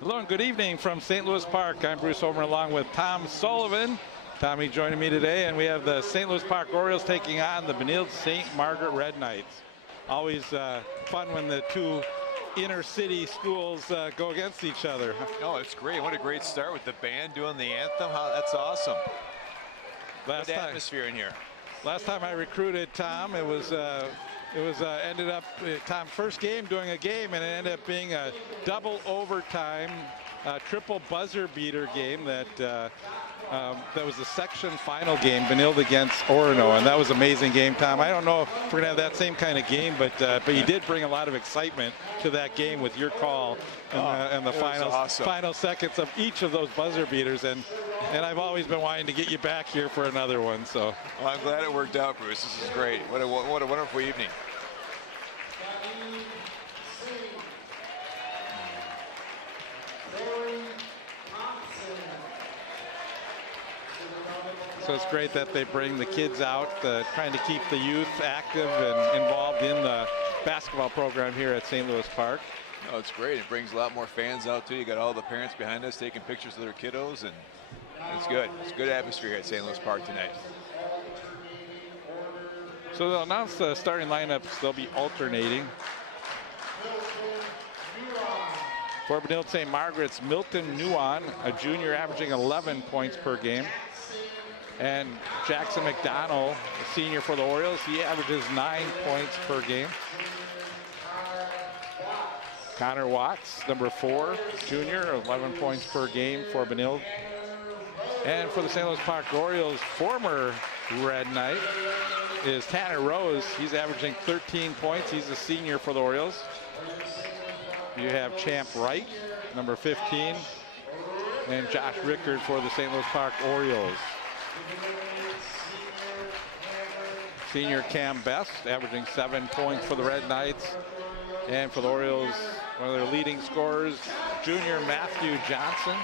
Hello and good evening from St. Louis Park. I'm Bruce Homer along with Tom Sullivan. Tommy joining me today, and we have the St. Louis Park Orioles taking on the Benilde-St. Margaret Red Knights. Always fun when the two inner city schools go against each other. Oh, it's great. What a great start with the band doing the anthem. That's awesome. Good atmosphere in here. Last time I recruited Tom, it was ended up Tom's first game doing a game, and it ended up being a double overtime, triple buzzer beater game that was the section final game, Benilde against Orono, and that was an amazing game, Tom. I don't know if we're gonna have that same kind of game, but you did bring a lot of excitement to that game with your call and the final seconds of each of those buzzer beaters, and I've always been wanting to get you back here for another one. So well, I'm glad it worked out, Bruce. This is great. What a wonderful evening. So it's great that they bring the kids out, trying to keep the youth active and involved in the basketball program here at St. Louis Park. Oh, it's great. It brings a lot more fans out too. You got all the parents behind us taking pictures of their kiddos, and it's good. It's a good atmosphere here at St. Louis Park tonight. So they'll announce the starting lineups. They'll be alternating. For Benilde-St. Margaret's Milton Nuon, a junior averaging 11 points per game. And Jackson McDonald, a senior for the Orioles, he averages 9 points per game. Connor Watts, number 4, junior, 11 points per game for Benilde. And for the St. Louis Park Orioles, former Red Knight, is Tanner Rose. He's averaging 13 points. He's a senior for the Orioles. You have Champ Wright, number 15, and Josh Rickard for the St. Louis Park Orioles. Senior Cam Best, averaging 7 points for the Red Knights. And for the Orioles, one of their leading scorers, junior Matthew Johnson.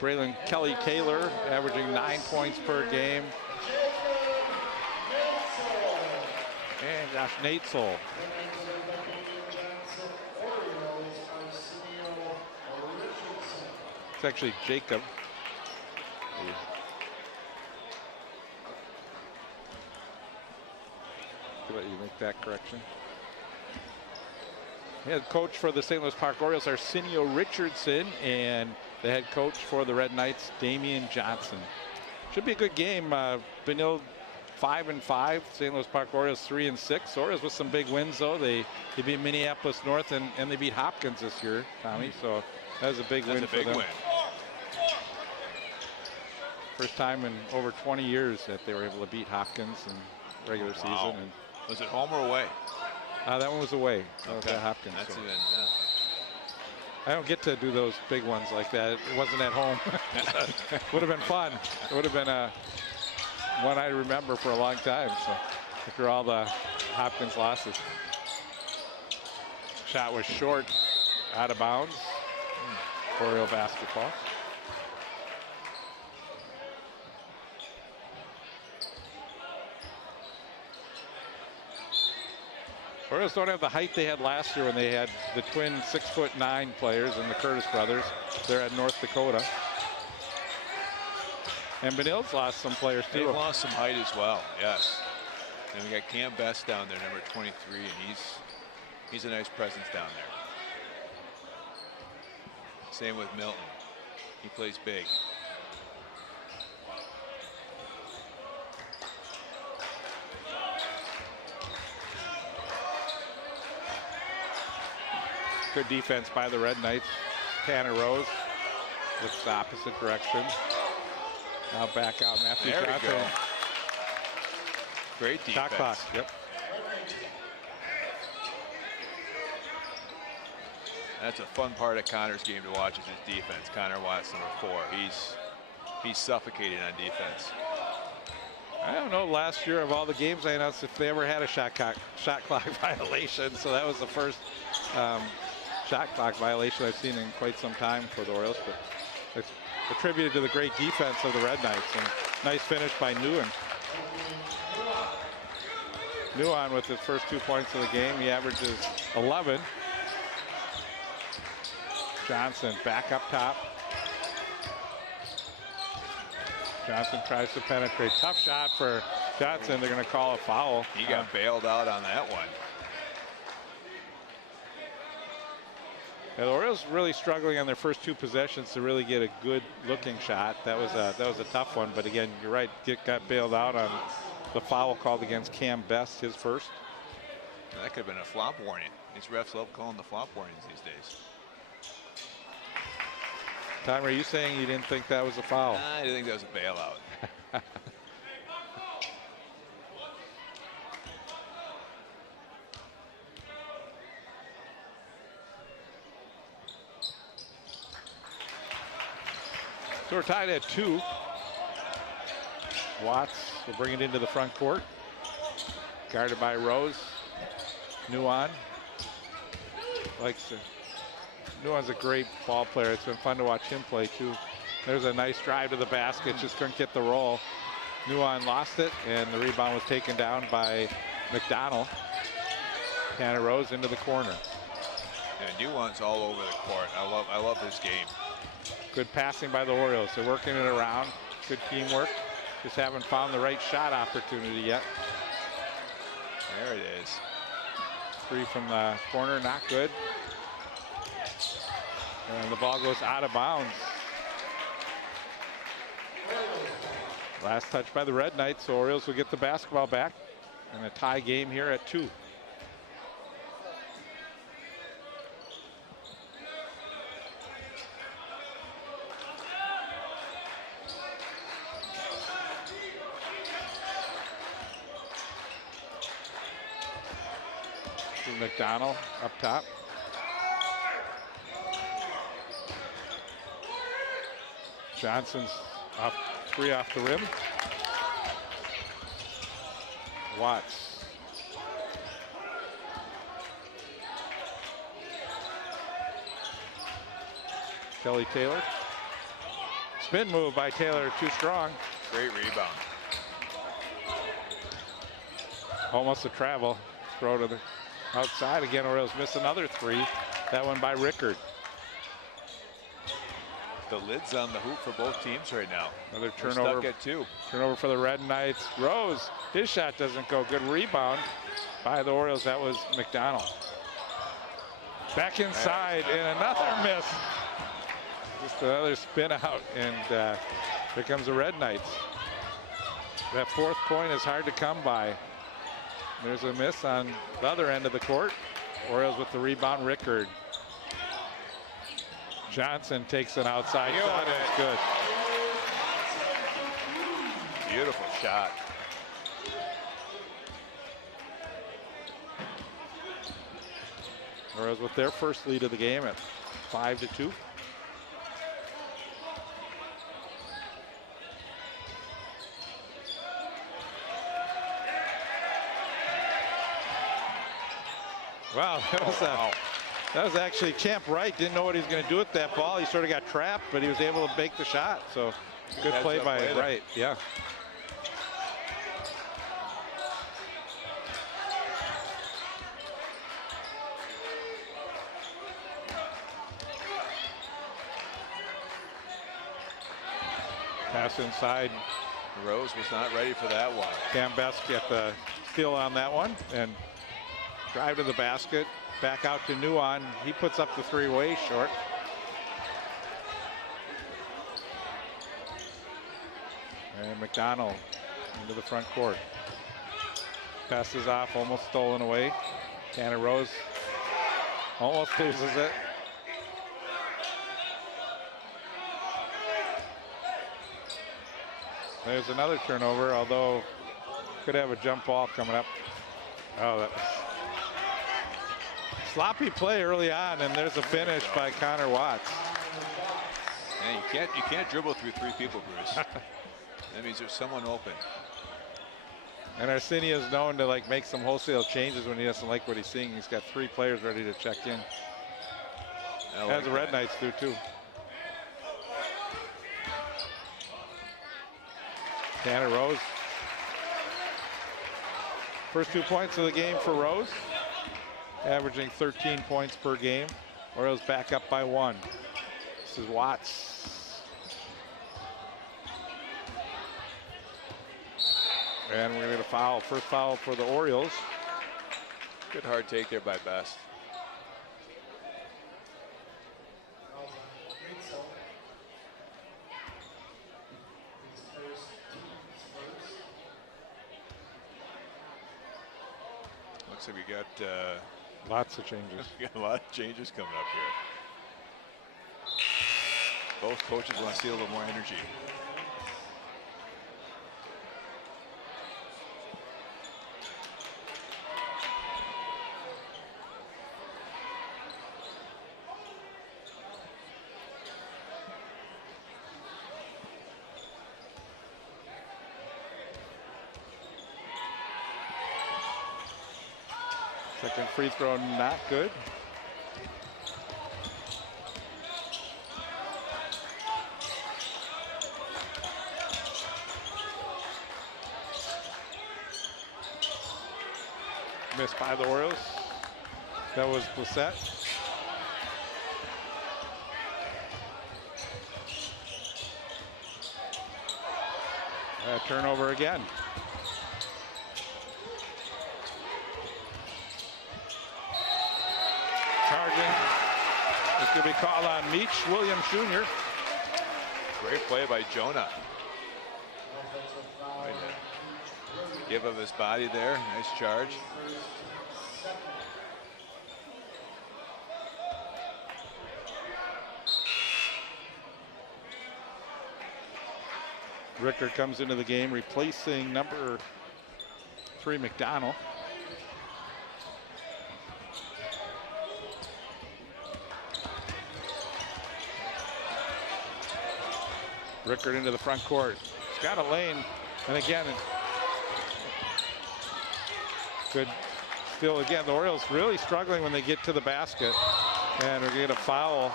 Braylon Kelly Taylor, averaging 9 points per game. And Josh Natesel. It's actually Jacob. I'll let you make that correction. Head coach for the St. Louis Park Orioles, Arsenio Richardson, and the head coach for the Red Knights, Damian Johnson. Should be a good game. Benilde 5-5, St. Louis Park Orioles 3-6. Orioles with some big wins though. They beat Minneapolis North and they beat Hopkins this year, Tommy. So that was a big win for them. First time in over 20 years that they were able to beat Hopkins in regular season. And was it home or away? That one was away. Okay. Hopkins. That's even. I don't get to do those big ones like that. It wasn't at home. Would have been fun. It would have been one I remember for a long time. So after all the Hopkins losses. Shot was short, out of bounds. Oriole basketball. Orioles don't have the height they had last year when they had the twin 6'9" players and the Curtis brothers. They're at North Dakota. And Benilde's lost some players too. They've lost some height as well, yes. And we got Cam Best down there, number 23, and he's a nice presence down there. Same with Milton. He plays big. Good defense by the Red Knights. Tanner Rose looks the opposite direction. Now back out Matthew Johnson. There we go. Great defense. Shot clock, yep. That's a fun part of Connor's game to watch is his defense. Connor Watts, number 4. He's suffocating on defense. I don't know, last year of all the games I announced if they ever had a shot clock violation. So that was the first shot clock violation I've seen in quite some time for the Orioles, but it's attributed to the great defense of the Red Knights, and nice finish by Nguyen. Nuon with his first 2 points of the game. He averages 11. Johnson back up top. Johnson tries to penetrate. Tough shot for Johnson. They're going to call a foul. He got bailed out on that one. Yeah, the Orioles really struggling on their first 2 possessions to really get a good looking shot. That was a tough one, but again, you're right, got bailed out on the foul called against Cam Best, his first. That could have been a flop warning. These refs love calling the flop warnings these days. Tom, are you saying you didn't think that was a foul? I didn't think that was a bailout. So we're tied at 2. Watts will bring it into the front court. Guarded by Rose. Nuon. Nuon's a great ball player. It's been fun to watch him play too. There's a nice drive to the basket. Just couldn't get the roll. Nuon lost it, and the rebound was taken down by McDonald. Tanner Rose into the corner. Yeah, Nuon's all over the court. I love his game. Good passing by the Orioles. They're working it around. Good teamwork. Just haven't found the right shot opportunity yet. There it is. 3 from the corner, not good. And the ball goes out of bounds. Last touch by the Red Knights. So Orioles will get the basketball back. And a tie game here at 2. McDonald up top. Johnson's off 3 off the rim. Watts. Kelly Taylor. Spin move by Taylor, too strong. Great rebound. Almost a travel. Throw to the outside again. Orioles miss another 3. That one by Rickard. The lid's on the hoop for both teams right now. Another We're turnover. stuck at 2. Turnover for the Red Knights. Rose, his shot doesn't go. Good rebound by the Orioles. That was McDonald. Back inside and another miss. Just another spin out, and here comes the Red Knights. That 4th point is hard to come by. There's a miss on the other end of the court. Orioles with the rebound. Rickard. Johnson takes an outside shot, and it's good. Beautiful shot. Orioles with their first lead of the game at 5-2. Wow, that was actually Kemp Wright. Didn't know what he was going to do with that ball. He sort of got trapped, but he was able to make the shot. So good play by Wright. Yeah. Pass inside. Rose was not ready for that one. Cam Best get the steal on that one and drive to the basket. Back out to Nuon. He puts up the 3 way short. And McDonald into the front court. Passes off, almost stolen away. Tanner Rose almost loses it. There's another turnover, although could have a jump ball coming up. Oh, that was sloppy play early on, and there's a finish by Connor Watts. Yeah, you can't dribble through 3 people, Bruce. That means there's someone open. And Arsenio is known to make some wholesale changes when he doesn't like what he's seeing. He's got 3 players ready to check in. As the Red Knights do too. Tanner Rose. First 2 points of the game for Rose, averaging 13 points per game. Orioles back up by 1. This is Watts. And we're going to get a foul. First foul for the Orioles. Good hard take there by Best. Looks like we got lots of changes. We got a lot of changes coming up here. Both coaches want to see a little more energy. Second free throw not good. Missed by the Orioles. That was Blissett. Turnover again. Charging. It's going to be called on Meach Williams Jr. Great play by Jonah. Give of his body there. Nice charge. Rickard comes into the game replacing number 3 McDonald. Rickard into the front court. He's got a lane, and again, good steal again. The Orioles really struggling when they get to the basket, and we're going to get a foul.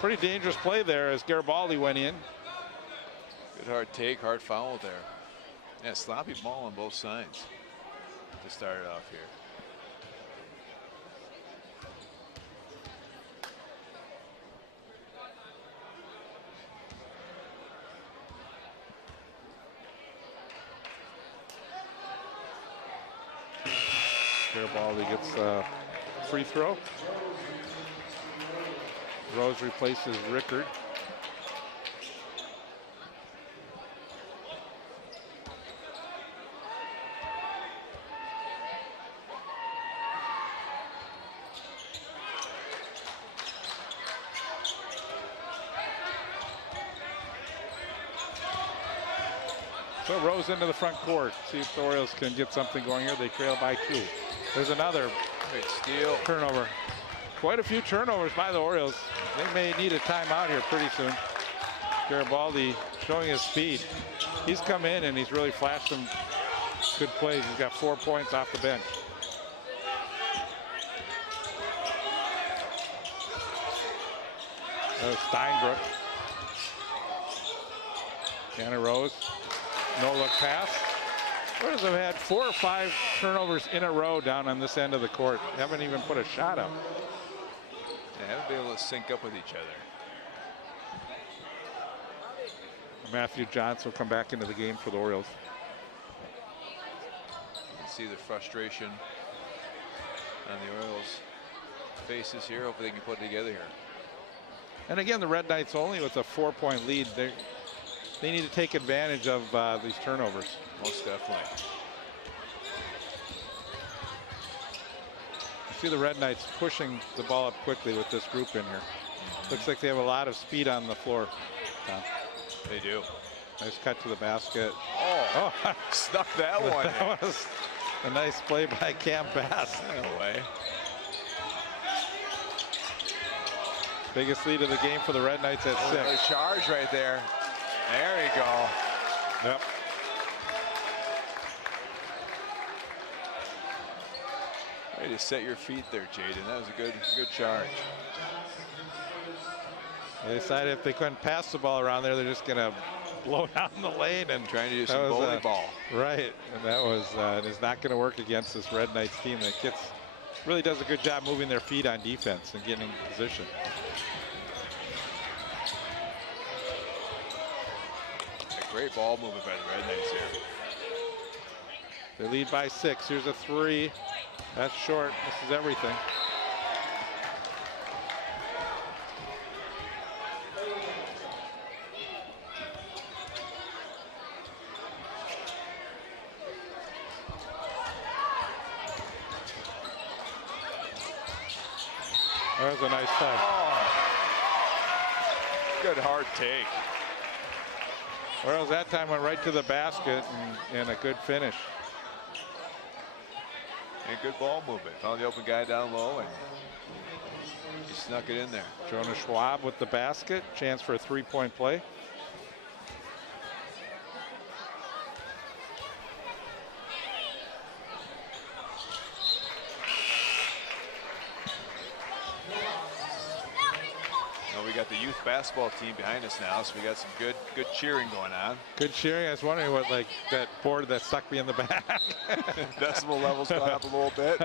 Pretty dangerous play there as Garibaldi went in. Good hard take, hard foul there. Yeah, sloppy ball on both sides to start it off here. Garibaldi gets a free throw. Rose replaces Rickard. So Rose into the front court. See if the Orioles can get something going here. They trail by 2. There's another great steal. Turnover. Quite a few turnovers by the Orioles. They may need a timeout here pretty soon. Garibaldi showing his speed. He's come in and he's really flashed some good plays. He's got 4 points off the bench. Steinbrook. Anna Rose. No look pass. Orioles have had 4 or 5 turnovers in a row down on this end of the court. Haven't even put a shot up. They haven't been able to sync up with each other. Matthew Johnson will come back into the game for the Orioles. You can see the frustration on the Orioles' faces here. Hopefully they can put it together here. And again, the Red Knights only with a 4-point lead. They need to take advantage of these turnovers. Most definitely. You see the Red Knights pushing the ball up quickly with this group in here. Looks like they have a lot of speed on the floor. They do. Nice cut to the basket. Oh, stuck that one. That was a nice play by Cam Bass. No way. Biggest lead of the game for the Red Knights at 6. A charge right there. There you go. Yep. Way to set your feet there, Jaden. That was a good charge. They decided if they couldn't pass the ball around there, they're just going to blow down the lane and trying to do some was, bowling ball. Right, and that was is not going to work against this Red Knights team that really does a good job moving their feet on defense and getting in position. A great ball movement by the Red Knights here. They lead by 6. Here's a 3. That's short. This is everything. That was a nice play. Oh. Good hard take. Orioles that time went right to the basket and a good finish. And good ball movement. Found the open guy down low and he snuck it in there. Jonah Schwab with the basket. Chance for a 3-point play. We got the youth basketball team behind us now, so we got some good cheering going on. Good cheering. I was wondering what, like, that board that stuck me in the back. Decibel levels gone up a little bit.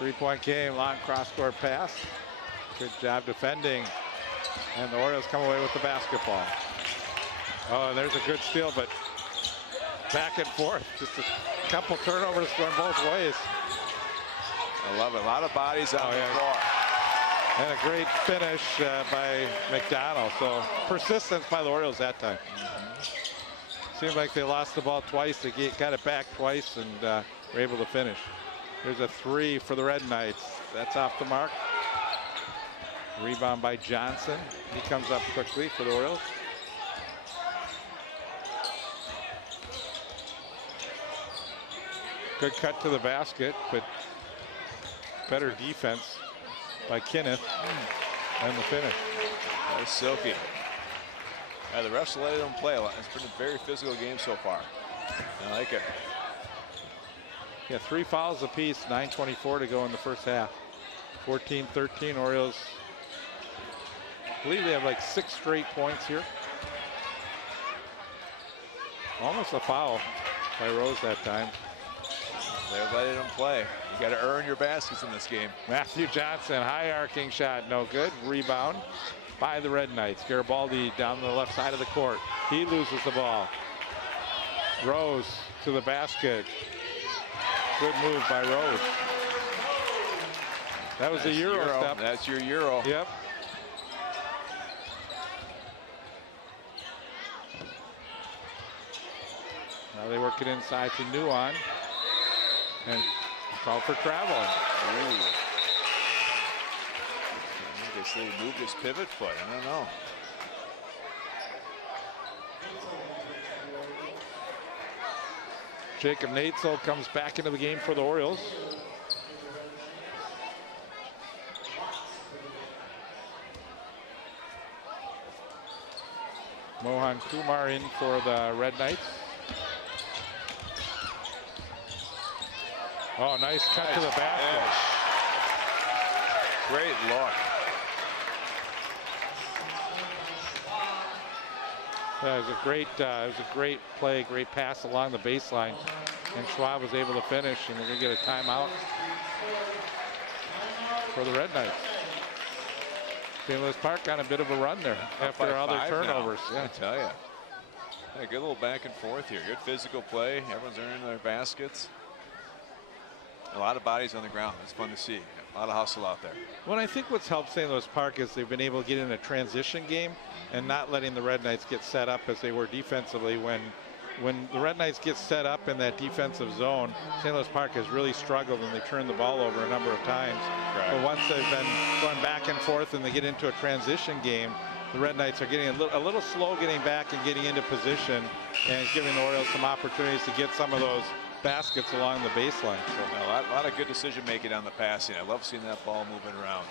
3-point game, long cross-court pass. Good job defending. And the Orioles come away with the basketball. Oh, and there's a good steal, but back and forth. Just a couple turnovers going both ways. I love it. A lot of bodies on the floor. And a great finish by McDonald. So persistence by the Orioles that time. Seemed like they lost the ball twice. They got it back twice and were able to finish. There's a 3 for the Red Knights. That's off the mark. Rebound by Johnson. He comes up quickly for the Orioles. Good cut to the basket, but better defense by Kenneth and the finish. That was silky. Yeah, the refs let them play a lot. It's been a very physical game so far. I like it. Yeah, 3 fouls apiece, 9:24 to go in the first half. 14-13 Orioles. I believe they have like 6 straight points here. Almost a foul by Rose that time. They're letting them play. You got to earn your baskets in this game. Matthew Johnson, high arcing shot, no good. Rebound by the Red Knights. Garibaldi down the left side of the court. He loses the ball. Rose to the basket. Good move by Rose. That was a Euro step. That's your Euro. Yep. Now they work it inside to Nuon. And call for travel. Ooh. They say he moved his pivot foot. I don't know. Jacob Natzel comes back into the game for the Orioles. Mohan Kumar in for the Red Knights. Oh, nice cut to the basket. Great look. It was a great play, great pass along the baseline, and Schwab was able to finish, and we're going to get a timeout for the Red Knights. St. Louis Park on a bit of a run there after other turnovers. Yeah, I tell you. Yeah, good little back and forth here. Good physical play. Everyone's earning their baskets. A lot of bodies on the ground. It's fun to see. A lot of hustle out there. Well, I think what's helped St. Louis Park is they've been able to get in a transition game and not letting the Red Knights get set up as they were defensively. When the Red Knights get set up in that defensive zone, St. Louis Park has really struggled and they turned the ball over a number of times. Right. But once they've been going back and forth and they get into a transition game, the Red Knights are getting a little slow getting back and getting into position, and giving the Orioles some opportunities to get some of those baskets along the baseline. So a lot of good decision making on the passing. I love seeing that ball moving around.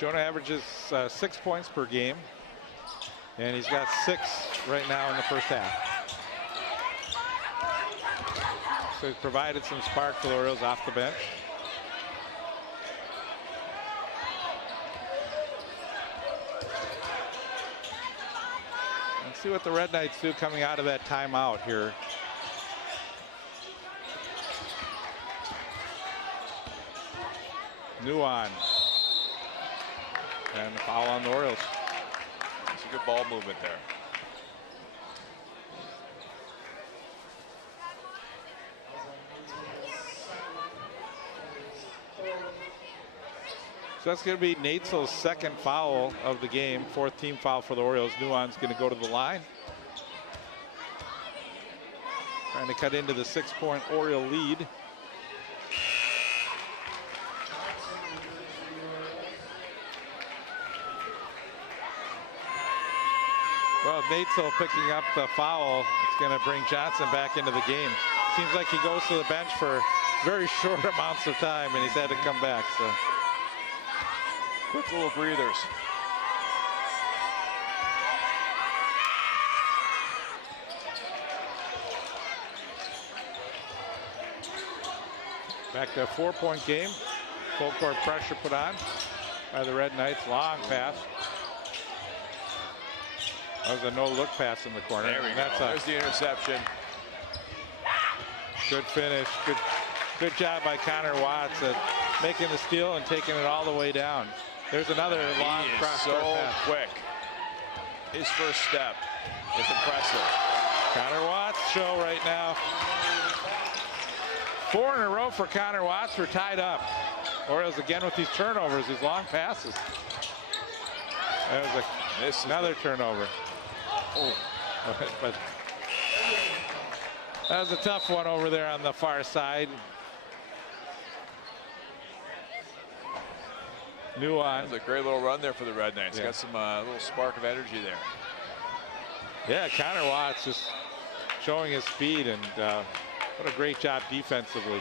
Jonah averages 6 points per game, and he's got 6 right now in the first half. So he's provided some spark for the Orioles off the bench. Let's see what the Red Knights do coming out of that timeout here. Nuon. And the foul on the Orioles. It's a good ball movement there. So that's going to be Natesel's second foul of the game, 4th team foul for the Orioles. Nuon's going to go to the line. Trying to cut into the 6-point Oriole lead. Well, Natesel picking up the foul. It's going to bring Johnson back into the game. Seems like he goes to the bench for very short amounts of time, and he's had to come back. So. Quick little breathers. Back to a 4-point game. Full court pressure put on by the Red Knights. Long pass. That was a no-look pass in the corner. There we go. There's the interception. Good finish. Good job by Connor Watts at making the steal and taking it all the way down. There's another long cross so pass. Quick. His first step is impressive. Connor Watts show right now. 4 in a row for Connor Watts. We're tied up. Orioles again with these turnovers, these long passes. That was another turnover. Oh. But that was a tough one over there on the far side. Nuon. That was a great little run there for the Red Knights. Yeah. Got some little spark of energy there. Yeah, Connor Watts just showing his speed, and what a great job defensively.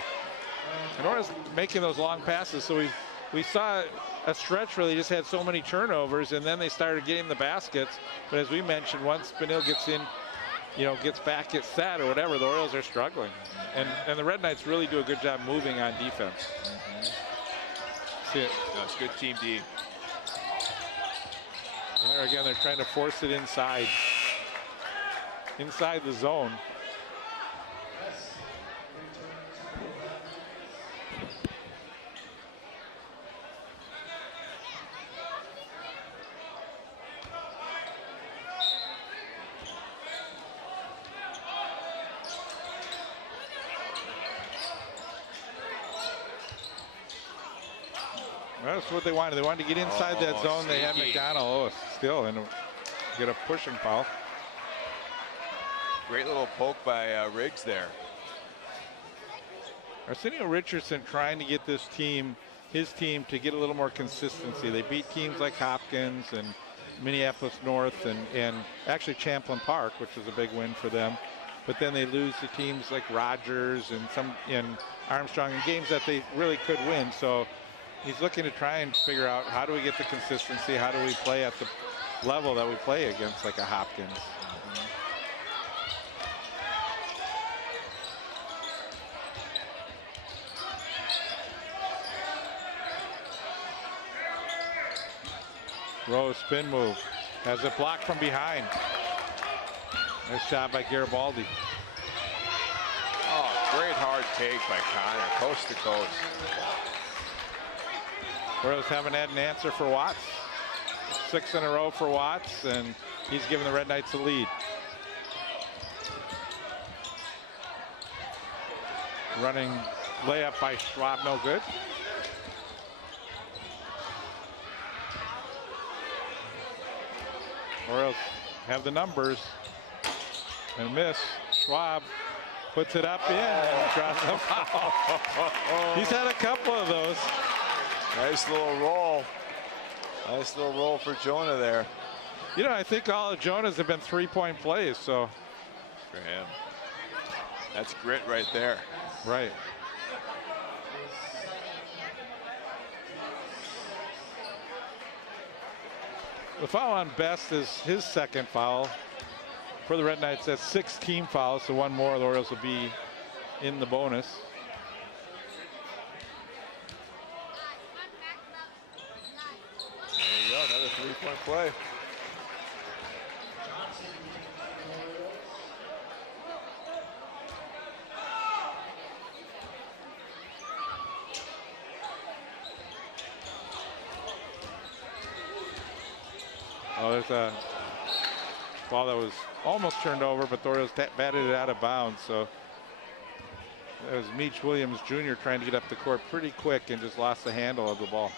And Orioles making those long passes. So we saw a stretch where they just had so many turnovers, and then they started getting the baskets. But as we mentioned, once Benilde gets in, gets back, gets set or whatever, the Orioles are struggling. And the Red Knights really do a good job moving on defense. See it. No, it's good team D. And there again, they're trying to force it inside the zone. That's what they wanted. They wanted to get inside that zone. They had McDonald still and get a pushing foul. Great little poke by Riggs there. Arsenio Richardson trying to get his team to get a little more consistency. They beat teams like Hopkins and Minneapolis North and actually Champlain Park, which was a big win for them. But then they lose to teams like Rogers and Armstrong in games that they really could win. So he's looking to try and figure out, how do we get the consistency? How do we play at the level that we play against like a Hopkins? Rose spin move. Has it blocked from behind. Nice job by Garibaldi. Oh, great hard take by Connor, coast to coast. Orioles haven't had an answer for Watts. 6 in a row for Watts, and he's giving the Red Knights the lead. Running layup by Schwab, no good. Orioles have the numbers and miss. Schwab puts it up in and drops the foul. He's had a couple of those. Nice little roll. Nice little roll for Jonah there. I think all of Jonah's have been 3-point plays, so. For him. That's grit right there. Right. The foul on Best is his second foul. For the Red Knights, that's 6 team fouls, so one more. The Orioles will be in the bonus. There you go, another 3-point play. Oh, there's a ball that was almost turned over, but the Orioles batted it out of bounds. So that was Meach Williams Jr. trying to get up the court pretty quick and just lost the handle of the ball.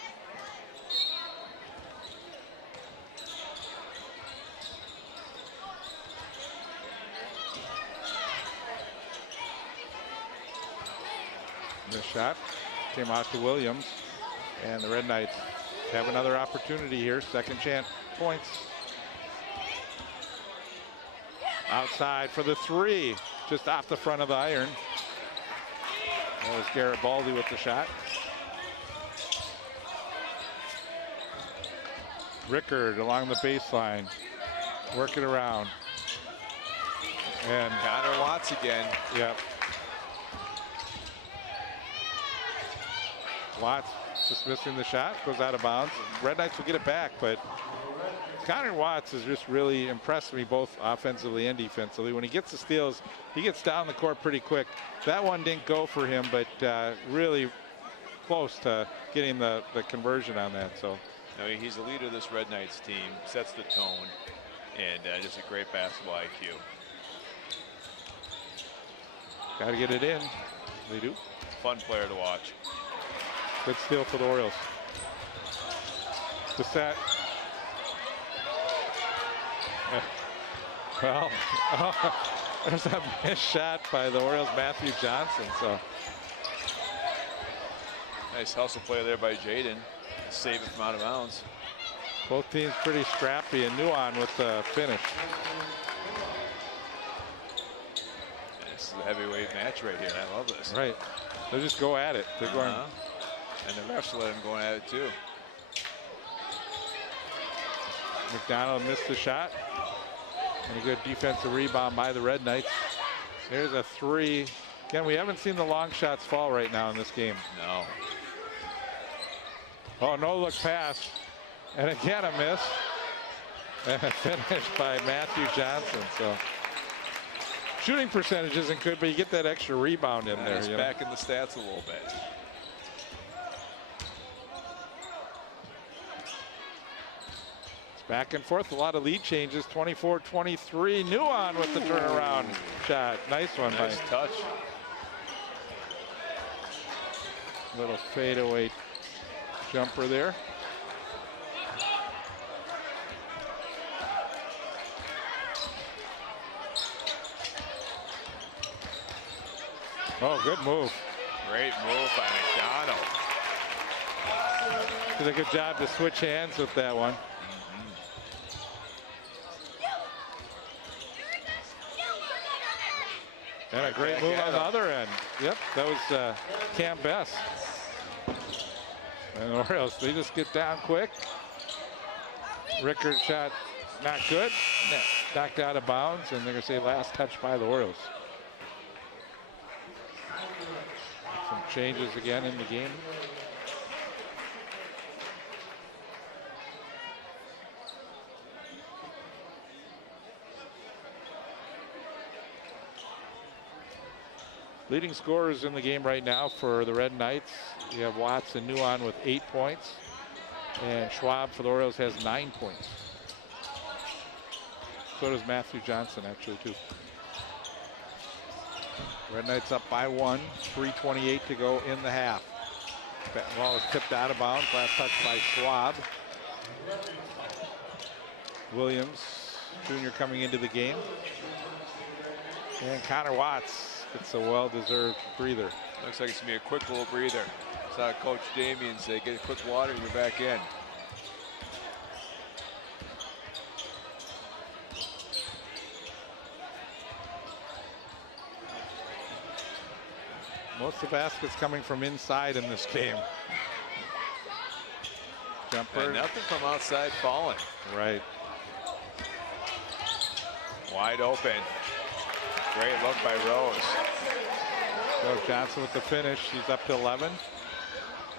The shot came out to Williams, and the Red Knights have another opportunity here. Second chance points. Outside for the 3, just off the front of the iron. That was Garrett Baldy with the shot. Rickard along the baseline, working around. And Connor Watts again. Yep. Watts just missing the shot, goes out of bounds. Red Knights will get it back, but Connor Watts has just really impressed me both offensively and defensively. When he gets the steals, he gets down the court pretty quick. That one didn't go for him, but really close to getting the conversion on that. So no, he's the leader of this Red Knights team, sets the tone, and just a great basketball IQ. Got to get it in. They do. Fun player to watch. Good steal for the Orioles. The set. Well, there's a missed shot by the Orioles' Matthew Johnson. So nice hustle play there by Jaden. Save it from out of bounds. Both teams pretty scrappy, and Nuon with the finish. This is a heavyweight match right here. I love this. Right. They'll just go at it. They're going. And the refs let him go at it too. McDonald missed the shot. And a good defensive rebound by the Red Knights. There's a 3. Again, we haven't seen the long shots fall right now in this game. No. Oh, no look pass. And again, a miss. And a finish by Matthew Johnson. So shooting percentage isn't good, but you get that extra rebound in there. It's back in the stats a little bit. Back and forth, a lot of lead changes. 24-23. Nuon with the turnaround shot. Nice one. Nice touch. Little fadeaway jumper there. Oh, good move. Great move by McDonald. Did a good job to switch hands with that one. And a great move on the other end. Yep, that was Cam Best. And the Orioles, they just get down quick. Rickard shot not good. Knocked out of bounds, and they're going to say last touch by the Orioles. Some changes again in the game. Leading scorers in the game right now for the Red Knights. You have Watts and Nuon with 8 points. And Schwab for the Orioles has 9 points. So does Matthew Johnson, actually, too. Red Knights up by 1. 3:28 to go in the half. That ball is tipped out of bounds. Last touch by Schwab. Williams Jr. coming into the game. And Connor Watts. It's a well-deserved breather. Looks like it's going to be a quick little breather. Saw Coach Damien say, get a quick water, you're back in. Most of the baskets coming from inside in this game. Jumper. And nothing from outside falling. Right. Wide open. Great look by Rose. So Johnson with the finish. She's up to 11.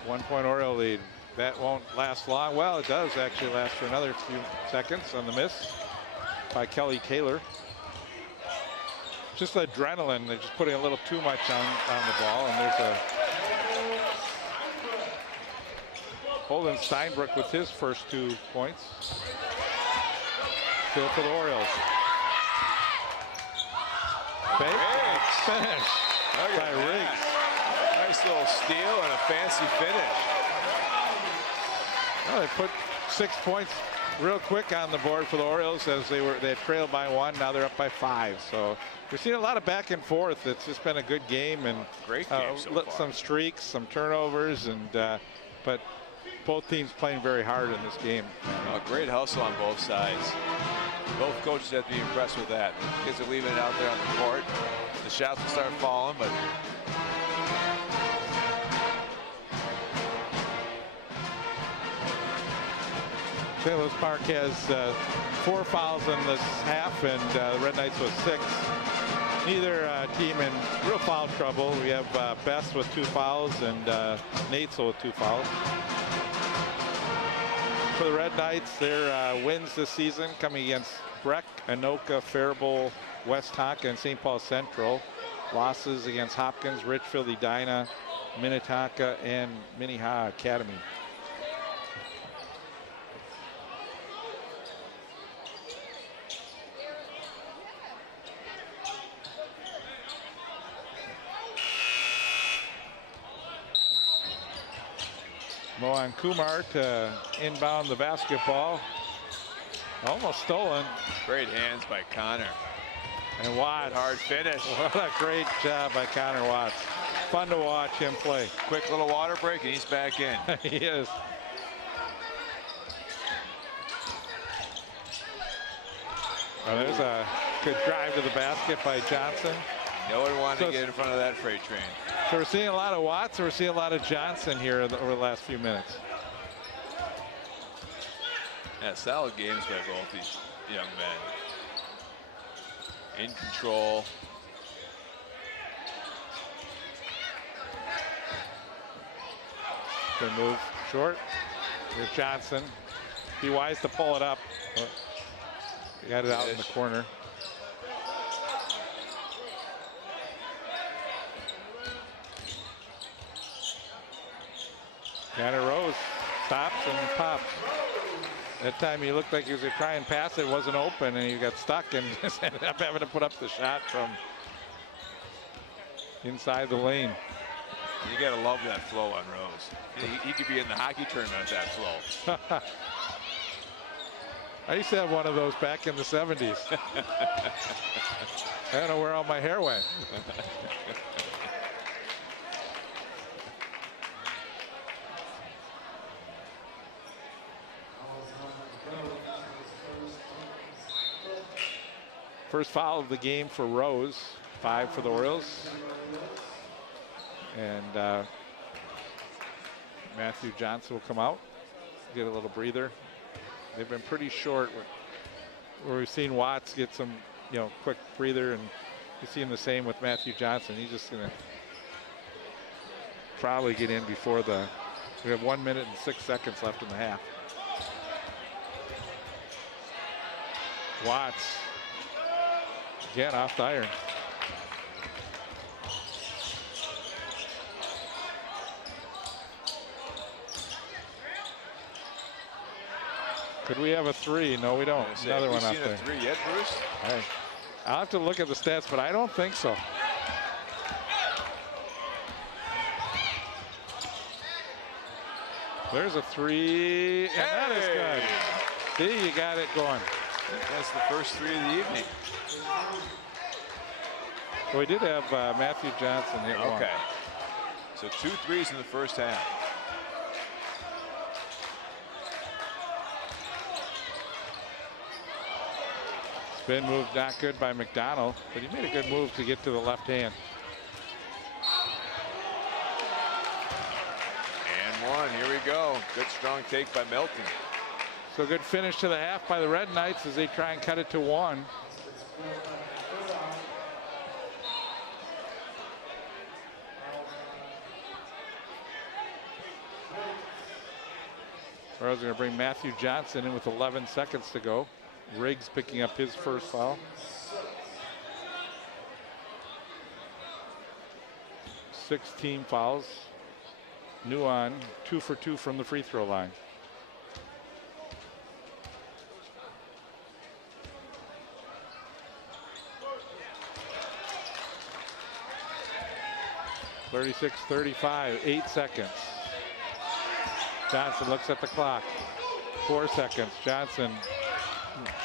1 point Oriole lead. That won't last long. Well, it does actually last for another few seconds on the miss by Kelly Taylor. Just adrenaline. They're just putting a little too much on the ball. And there's a Holden Steinbrook with his first 2 points. Still for the Orioles. Finish by Riggs. Nice little steal and a fancy finish. Well, they put 6 points real quick on the board for the Orioles as they had trailed by 1. Now they're up by 5. So we're seeing a lot of back and forth. It's just been a good game and great game so far. Some streaks, some turnovers, and but both teams playing very hard in this game. A great hustle on both sides. Both coaches have to be impressed with that. The kids are leaving it out there on the court. The shots will start falling, but St. Louis Park has 4 fouls in this half, and the Red Knights with 6. Neither team in real foul trouble. We have Best with 2 fouls and Natesel with 2 fouls. For the Red Knights, their wins this season coming against Breck, Anoka, Faribault, West Tonka, and St. Paul Central. Losses against Hopkins, Richfield, Edina, Minnetonka, and Minnehaha Academy. Mohan Kumar to inbound the basketball. Almost stolen. Great hands by Connor. And Watts. Hard finish. What a great job by Connor Watts. Fun to watch him play. Quick little water break and he's back in. He is. Well, there's a good drive to the basket by Johnson. No one wanted to get in front of that freight train. So we're seeing a lot of Watts, or we're seeing a lot of Johnson here over the last few minutes. Yeah, solid games by both these young men. In control. Good move short. Here's Johnson. Be wise to pull it up. He got it out in the corner. Connor Rose stops and pops. That time he looked like he was going to try and pass it, wasn't open, and he got stuck and just ended up having to put up the shot from inside the lane. You got to love that flow on Rose. He could be in the hockey tournament at that flow. I used to have one of those back in the 70s. I don't know where all my hair went. First foul of the game for Rose. 5 for the Orioles. And Matthew Johnson will come out, get a little breather. They've been pretty short where we've seen Watts get some, quick breather, and you've seen the same with Matthew Johnson. He's just going to probably get in before we have 1 minute and 6 seconds left in the half. Watts, again off the iron. Could we have a 3? No, we don't. Another one up there. Have you seen a 3 yet, Bruce? Hey, I'll have to look at the stats, but I don't think so. There's a 3, and that is good. See, you got it going. That's the first 3 of the evening. Well, we did have Matthew Johnson hit one. Okay. So 2 threes in the first half. Spin move not good by McDonald, but he made a good move to get to the left hand. And 1, here we go. Good strong take by Milton. So good finish to the half by the Red Knights as they try and cut it to 1. Orioles are going to bring Matthew Johnson in with 11 seconds to go. Riggs picking up his first foul. 16 fouls. Nuon 2 for 2 from the free throw line. 36-35, 8 seconds. Johnson looks at the clock. 4 seconds. Johnson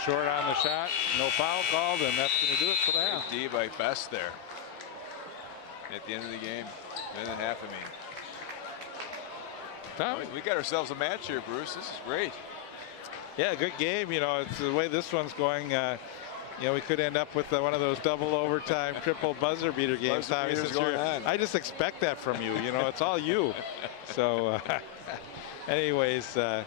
short on the shot. No foul called, and that's going to do it for the half. D by Best there. At the end of the game, minute and a half, Tom, we got ourselves a match here, Bruce. This is great. Yeah, good game. You know, it's the way this one's going. You know, we could end up with one of those double overtime, triple buzzer beater games. I just expect that from you. You know, it's all you. So, anyways, a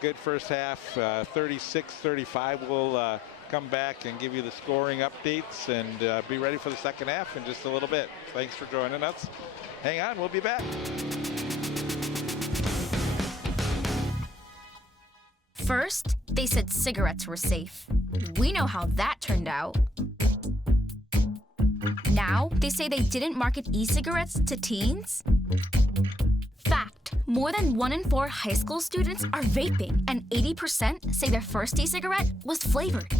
good first half, 36-35. We'll come back and give you the scoring updates and be ready for the second half in just a little bit. Thanks for joining us. Hang on, we'll be back. First, they said cigarettes were safe. We know how that turned out. Now, they say they didn't market e-cigarettes to teens. Fact, more than 1 in 4 high school students are vaping, and 80% say their first e-cigarette was flavored.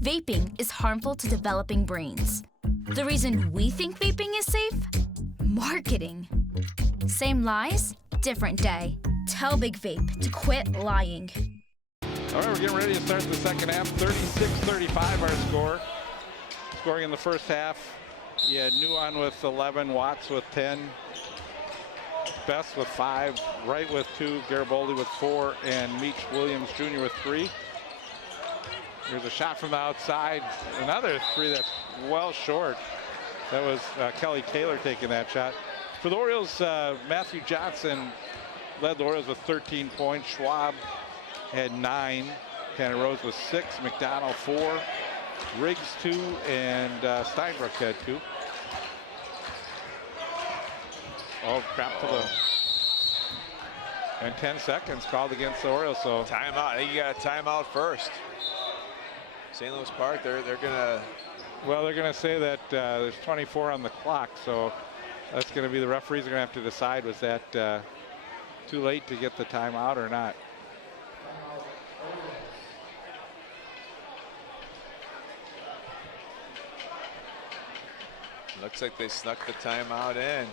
Vaping is harmful to developing brains. The reason we think vaping is safe? Marketing. Same lies, different day. Tell Big Vape to quit lying. All right, we're getting ready to start the second half. 36-35 our score. Scoring in the first half. You had Nuon with 11, Watts with 10, Best with 5, Wright with 2, Garibaldi with 4, and Meach Williams Jr. with 3. Here's a shot from the outside. Another 3 that's well short. That was Kelly Taylor taking that shot. For the Orioles, Matthew Johnson led the Orioles with 13 points. Schwab had 9. Tanner Rose with 6. McDonald 4. Riggs 2, and Steinbrook had 2. Oh, crap to the. And 10 seconds called against the Orioles. So timeout. I think you got a timeout first. St. Louis Park, they're gonna. Well, they're gonna say that there's 24 on the clock, so that's gonna be the referees are gonna have to decide, was that too late to get the timeout or not. Looks like they snuck the timeout in.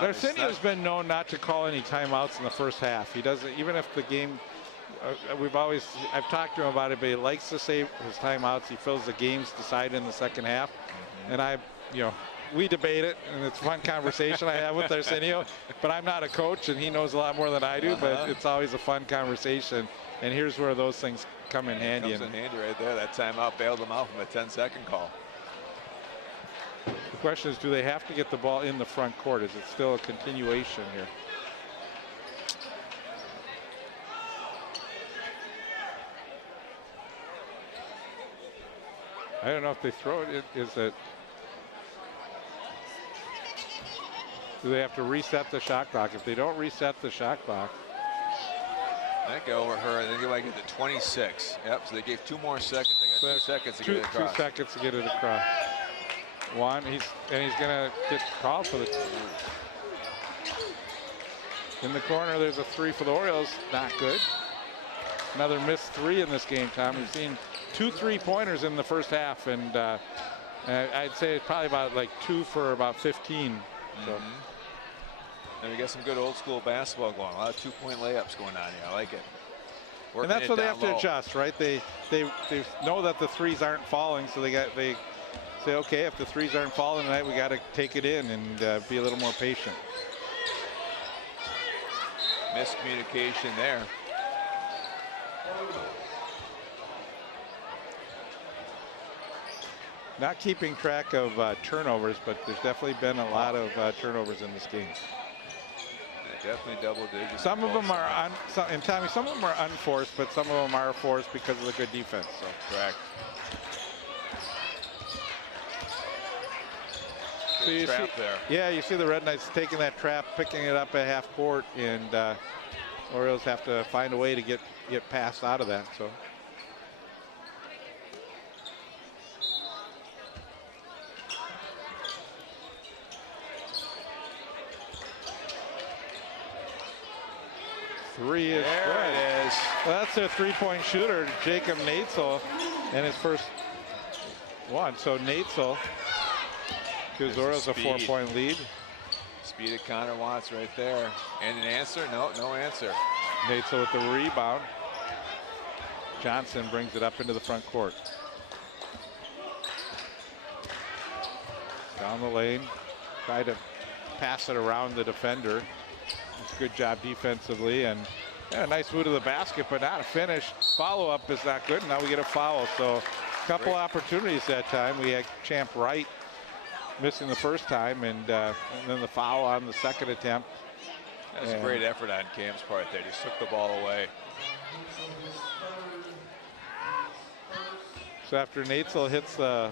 Arsenio's been known not to call any timeouts in the first half. He doesn't, even if the game, I've talked to him about it, but he likes to save his timeouts. He feels the game's decided in the second half. And we debate it, and it's a fun conversation I have with Arsenio, but I'm not a coach, and he knows a lot more than I do, but it's always a fun conversation. And here's where those things come in handy. Comes in handy right there. That timeout bailed them out from a 10-second call. The question is, do they have to get the ball in the front court? Is it still a continuation here? I don't know if they throw it. Is it? Do they have to reset the shot clock? If they don't reset the shot clock. That go over her. They might get to 26. Yep, so they gave 2 more seconds. They got 2 seconds to get it across. 2 seconds to get it across. 1, he's gonna get called for the. In the corner, there's a 3 for the Orioles. Not good. Another missed 3 in this game, Tom. We've seen 2 3-pointers in the first half, and I'd say it's probably about like 2 for about 15. So. And we got some good old school basketball going. A lot of 2-point layups going on here. I like it. And that's what they have to adjust, right? They know that the 3s aren't falling, so they say, okay, if the 3s aren't falling tonight, we got to take it in and be a little more patient. Miscommunication there. Not keeping track of turnovers, but there's definitely been a lot of turnovers in this game. definitely double digits. Some of them are, and Tommy, some of them are unforced, but some of them are forced because of the good defense. So. Correct. So you trap see, there. Yeah, you see the Red Knights taking that trap, picking it up at half court, and Orioles have to find a way to get passed out of that. So. Three is there good. It is. Well, that's their three-point shooter, Jacob Natzel, and his first one. So Natzel gives Orioles a 4-point lead. Speed of Connor Watts right there. And an answer? No answer. Natzel with the rebound. Johnson brings it up into the front court. Down the lane. Try to pass it around the defender. It's a good job defensively. And a nice move to the basket, but not a finish. Follow-up is not good. Now we get a foul. So a couple opportunities that time. We had Champ Wright missing the first time, and then the foul on the second attempt. That was a great effort on Cam's part there. Just took the ball away. So after Natzel hits the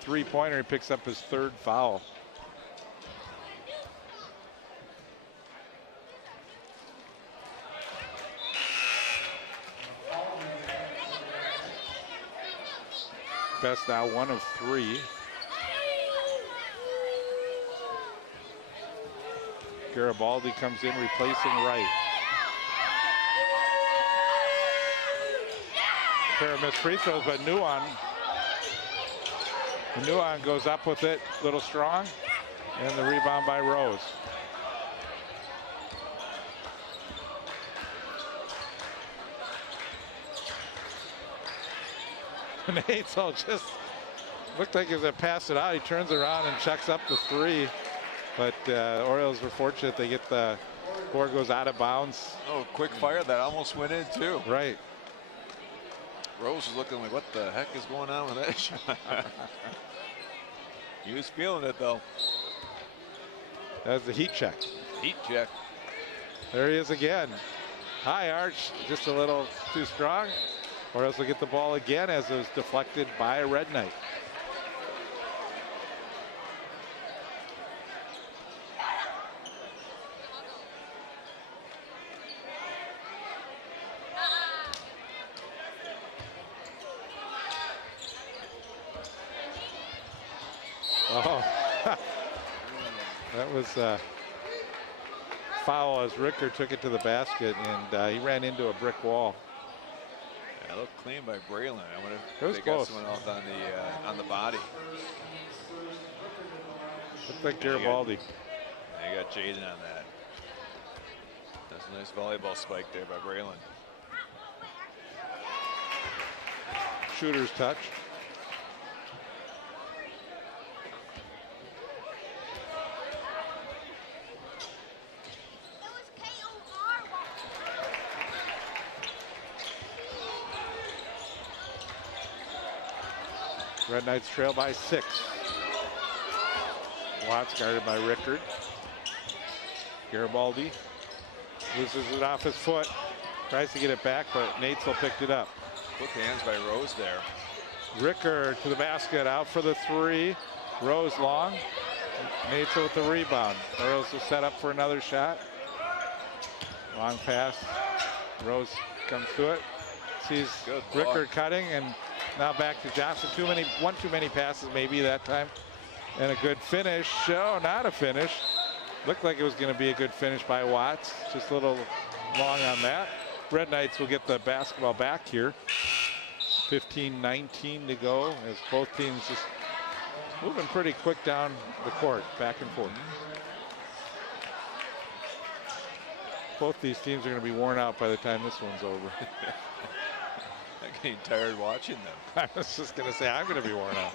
three-pointer, he picks up his third foul. Best now 1 of 3. Garibaldi comes in replacing Wright. Pair of missed free throws, but Nuon goes up with it, a little strong, and the rebound by Rose. Natzel just looked like he's going to pass it out. He turns around and checks up the three. But Orioles were fortunate. They get the board goes out of bounds. Oh, quick fire. That almost went in, too. Right. Rose was looking like, what the heck is going on with that shot? He was feeling it, though. That's the heat check. Heat check. There he is again. High arch, just a little too strong. Orioles will get the ball again as it was deflected by a Red Knight. Oh, that was a foul as Ricker took it to the basket, and he ran into a brick wall. Yeah, looked clean by Braylon. I wonder It was if they got close. someone else on the body. Looked like Garibaldi. They got Jaden on that. That's a nice volleyball spike there by Braylon. Shooter's touch. Red Knights trail by 6. Watts guarded by Rickard. Garibaldi loses it off his foot. Tries to get it back, but Natzel picked it up. Quick hands by Rose there. Rickard to the basket, out for the three. Rose long. Natzel with the rebound. Rose will set up for another shot. Long pass. Rose comes to it. Sees Rickard cutting, and now back to Johnson. One too many passes maybe that time. And a good finish. Oh, not a finish. Looked like it was going to be a good finish by Watts. Just a little long on that. Red Knights will get the basketball back here. 15-19 to go as both teams just moving pretty quick down the court, back and forth. Both these teams are going to be worn out by the time this one's over. I'm getting tired watching them. I was just going to say, I'm going to be worn out.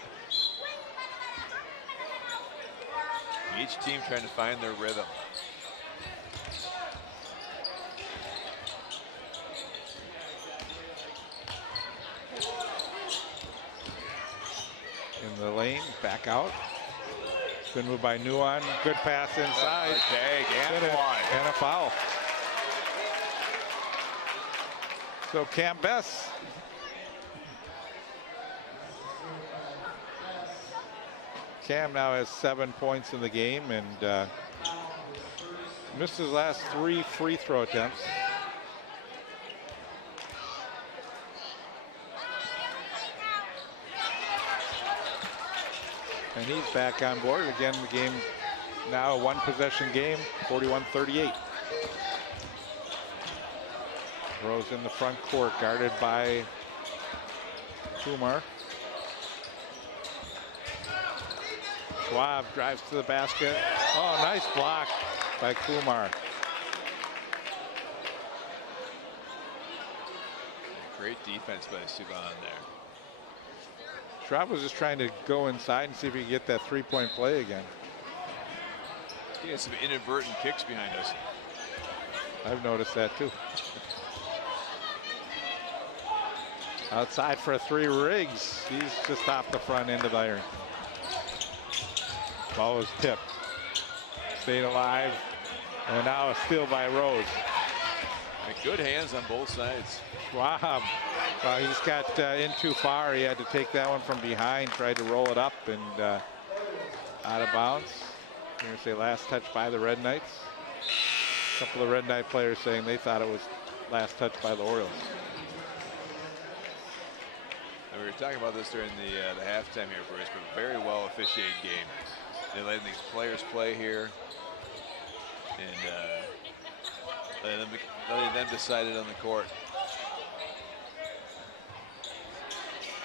Each team trying to find their rhythm. In the lane, back out. Spin move by Nguyen. Good pass inside. Tag and one. And a foul. So Cam Bess. Cam now has 7 points in the game and missed his last 3 free throw attempts. And he's back on board. Again, the game now a 1-possession game, 41-38. Rose in the front court, guarded by Kumar. Schwab drives to the basket. Oh, nice block by Kumar. Great defense by Subban there. Schwab was just trying to go inside and see if he could get that 3-point play again. He had some inadvertent kicks behind us. I've noticed that too. Outside for a 3, Riggs. He's just off the front end of the iron. Ball was tipped. Stayed alive. And now a steal by Rose. Good hands on both sides. Schwab. Well, he just got in too far. He had to take that one from behind, tried to roll it up and out of bounds. You're going to say last touch by the Red Knights. A couple of Red Knight players saying they thought it was last touch by the Orioles. And we were talking about this during the halftime here, Bruce, but very well officiated game. They letting these players play here and letting them decide it on the court.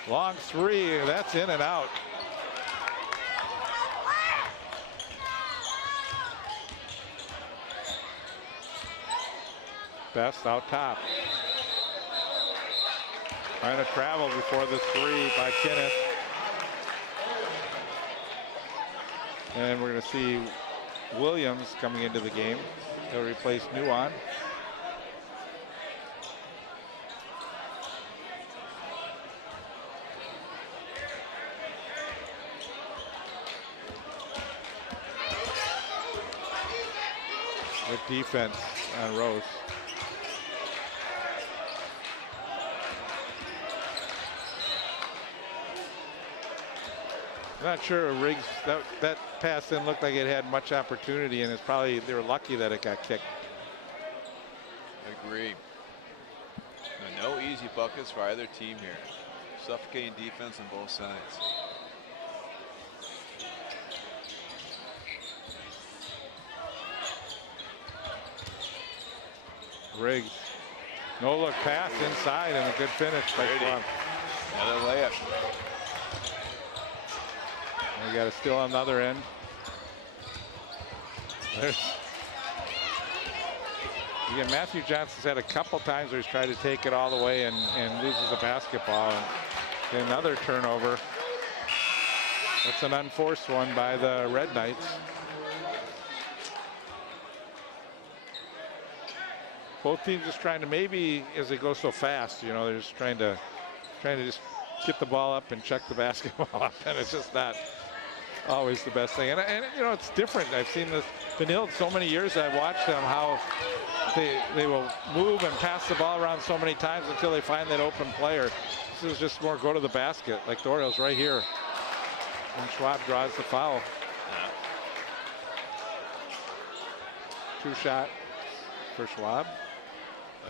Long 3, that's in and out. Best out top. Trying to travel before the 3 by Kenneth. And we're going to see Williams coming into the game. He'll replace Nguyen. Good defense on Rose. I'm not sure Riggs, that pass didn't look like it had much opportunity, and it's probably they were lucky that it got kicked. Agree. No easy buckets for either team here. Suffocating defense on both sides. Riggs, no look pass inside and a good finish by Schwab. Another layup. We got a steal on the other end. There's again, Matthew Johnson's had a couple times where he's tried to take it all the way and loses the basketball. And another turnover. That's an unforced one by the Red Knights. Both teams just trying to, maybe as they go so fast, you know, they're just trying to just get the ball up and check the basketball up, and it's just not always the best thing. And you know, it's different. I've seen this Benilde so many years. I've watched them how they will move and pass the ball around so many times until they find that open player. This is just more go to the basket, like the Orioles right here. And Schwab draws the foul. 2 shot for Schwab.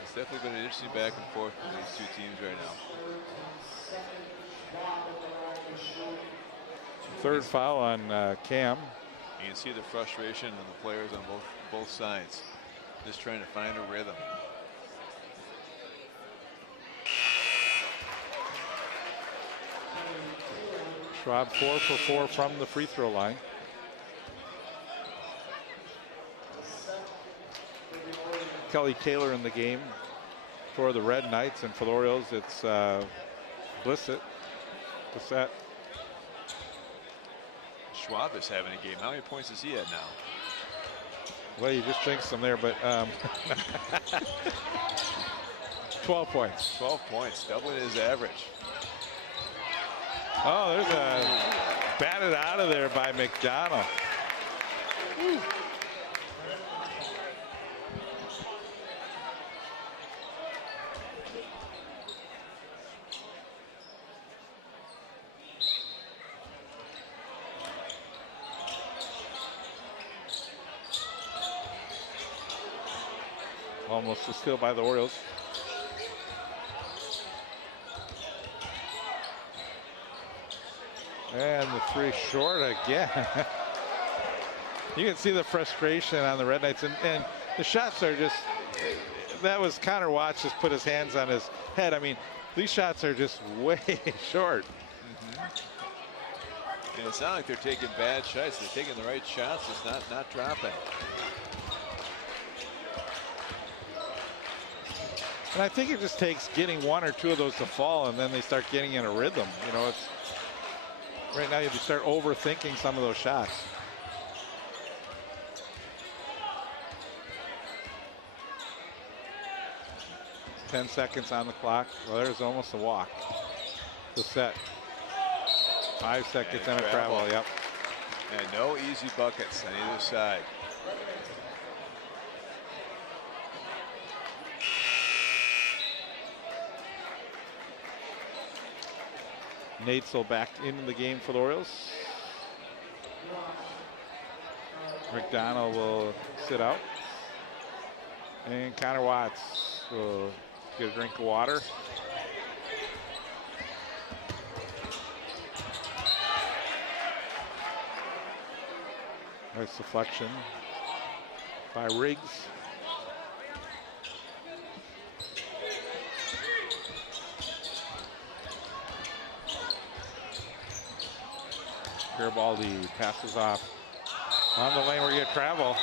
It's definitely been an interesting back and forth with these two teams right now. Third foul on Cam. You can see the frustration of the players on both sides, just trying to find a rhythm. Schwab 4 for 4 from the free throw line. Kelly Taylor in the game for the Red Knights, and for the Orioles it's Blissett to set. Schwab is having a game. How many points is he at now? Well, you just jinxed him there, but 12 points. 12 points, doubling his average. Oh, there's a batted out of there by McDonald. Almost a steal by the Orioles. And the three short again. You can see the frustration on the Red Knights, and the shots are just, that was Connor Watts just put his hands on his head. I mean, these shots are just way short. And it's not like they're taking bad shots. They're taking the right shots. It's not dropping. And I think it just takes getting one or two of those to fall, and then they start getting in a rhythm. You know, it's right now you start overthinking some of those shots. Ten seconds on the clock. Well, there's almost a walk. The set. 5 seconds and a travel. Yep. And no easy buckets on either side. Natesel back into the game for the Orioles. McDonald will sit out. And Connor Watts will get a drink of water. Nice deflection by Riggs. Garibaldi passes off on the lane where you get travel.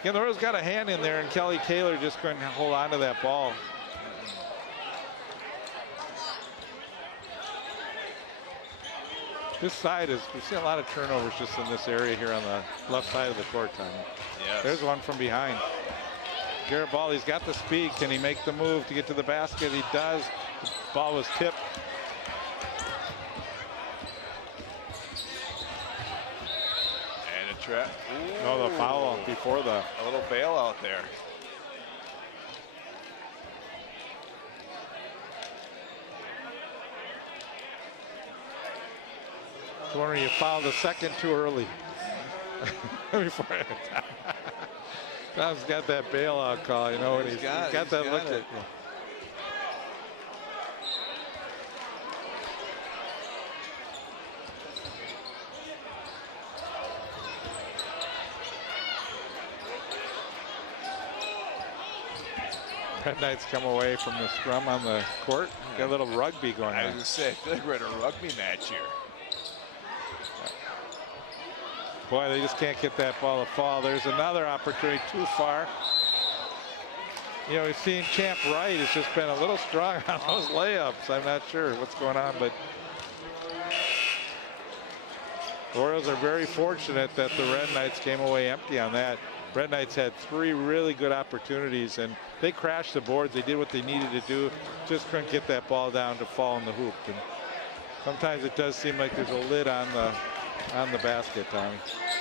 Again, the Orioles got a hand in there, and Kelly Taylor just couldn't hold on to that ball. This side is, we've seen a lot of turnovers just in this area here on the left side of the court, Tommy. Yes. There's one from behind. Garibaldi's got the speed. Can he make the move to get to the basket? He does. The ball was tipped. And a trap. No, the foul before the. A little bailout there. It's where you fouled the second too early. Before Tom's got that bailout call, you know, when he's got that look at. Red Knights come away from the scrum on the court. Got a little rugby going on. I was going to say, I feel like we're at a rugby match here. Boy, they just can't get that ball to fall. There's another opportunity too far. You know, we've seen Champ Wright has just been a little strong on those layups. I'm not sure what's going on, but the Orioles are very fortunate that the Red Knights came away empty on that. Red Knights had 3 really good opportunities, and they crashed the boards. They did what they needed to do. Just couldn't get that ball down to fall in the hoop. And sometimes it does seem like there's a lid on the basket, Tommy.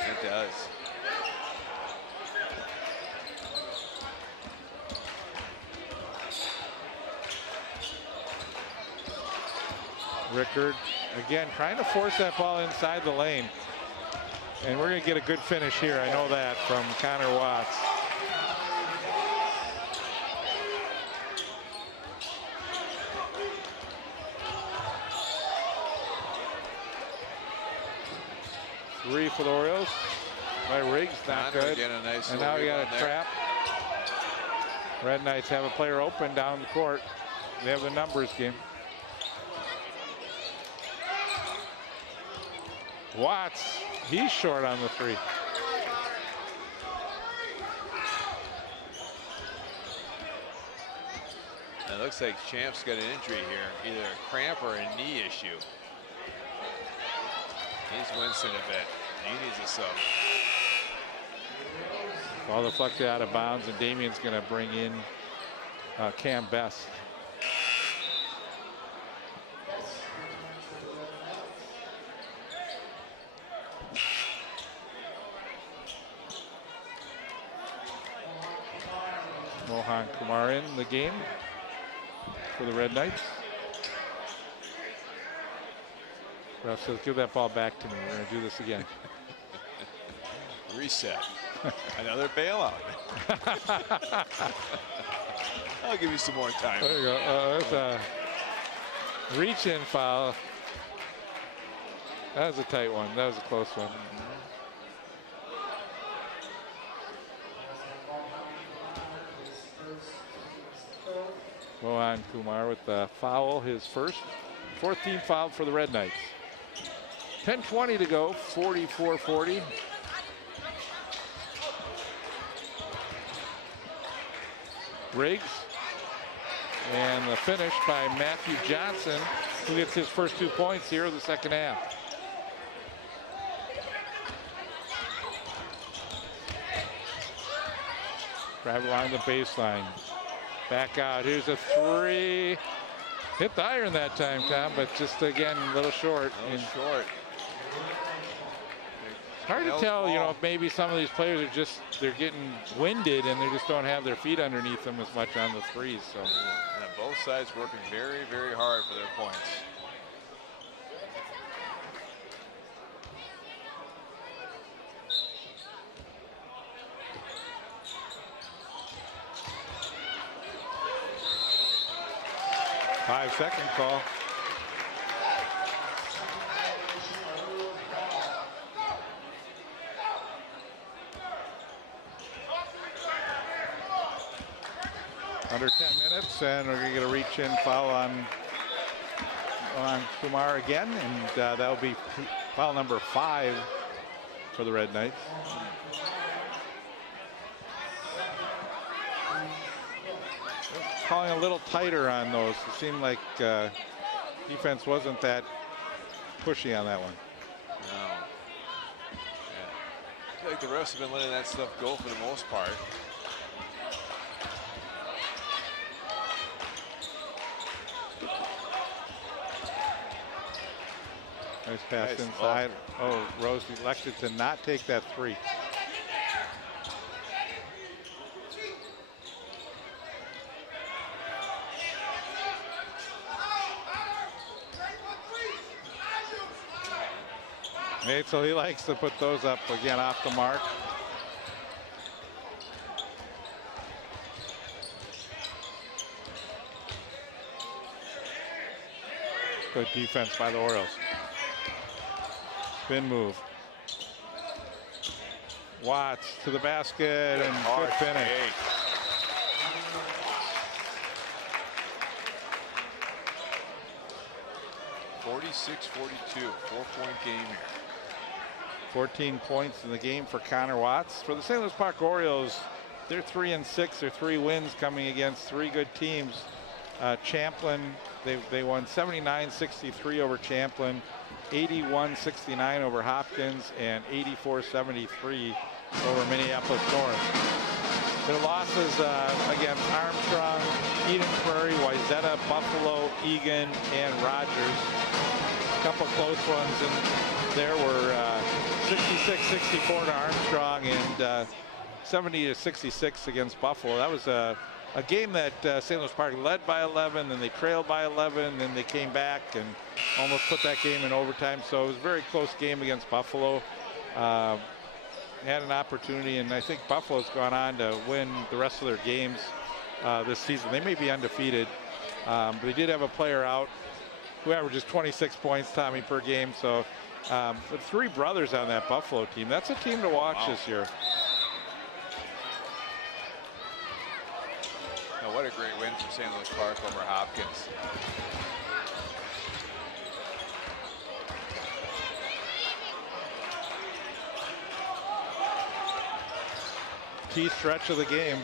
It does. Rickard again trying to force that ball inside the lane. And we're going to get a good finish here. I know that from Connor Watts. Three for the Orioles by Riggs, not good. Nice, and now we got a trap. Red Knights have a player open down the court. They have the numbers game. Watts, he's short on the 3. It looks like Champ's got an injury here, either a cramp or a knee issue. He's wincing a bit. He needs a sub. Ball deflected out of bounds, and Damien's going to bring in Cam Best. Mohan Kumar in the game for the Red Knights. Ref says, give that ball back to me. We're going to do this again. Reset. Another bailout. I'll give you some more time. There you go. That's a reach-in foul. That was a tight one. That was a close one. Mohan Kumar with the foul, his fourth team foul for the Red Knights. 10:20 to go, 44-40. Riggs, and the finish by Matthew Johnson, who gets his first 2 points here in the second half. Drive along the baseline. Back out. Here's a three. Hit the iron that time, Tom, but just again a little short. A little short. It's hard to tell, you know, if maybe some of these players are just, they're getting winded and they just don't have their feet underneath them as much on the threes. So yeah, both sides working very, very hard for their points. Five-second call. Under 10 minutes, and we're going to get a reach-in foul on Kumar again, and that will be foul number 5 for the Red Knights. Calling a little tighter on those. It seemed like defense wasn't that pushy on that one. No. Yeah. I feel like the refs have been letting that stuff go for the most part. Nice pass inside. Oh, Rose elected to not take that three. So he likes to put those up again off the mark. Good defense by the Orioles. Spin move. Watts to the basket and good finish. 46-42, 4-point game here. 14 points in the game for Connor Watts. For the St. Louis Park Orioles, they're 3-6. They're 3 wins coming against 3 good teams. Champlin, they won 79-63 over Champlin, 81-69 over Hopkins, and 84-73 over Minneapolis North. Their losses, again, Armstrong, Eden Prairie, Wayzata, Buffalo, Egan, and Rogers. A couple close ones, and there were 66-64 to Armstrong and 70-66 against Buffalo. That was a game that St. Louis Park led by 11, then they trailed by 11, then they came back and almost put that game in overtime. So it was a very close game against Buffalo. Had an opportunity, and I think Buffalo's gone on to win the rest of their games this season. They may be undefeated, but they did have a player out who averages 26 points, Tommy, per game. So but 3 brothers on that Buffalo team. That's a team to watch this year. Oh, what a great win for St. Louis Park over Hopkins. Key stretch of the game.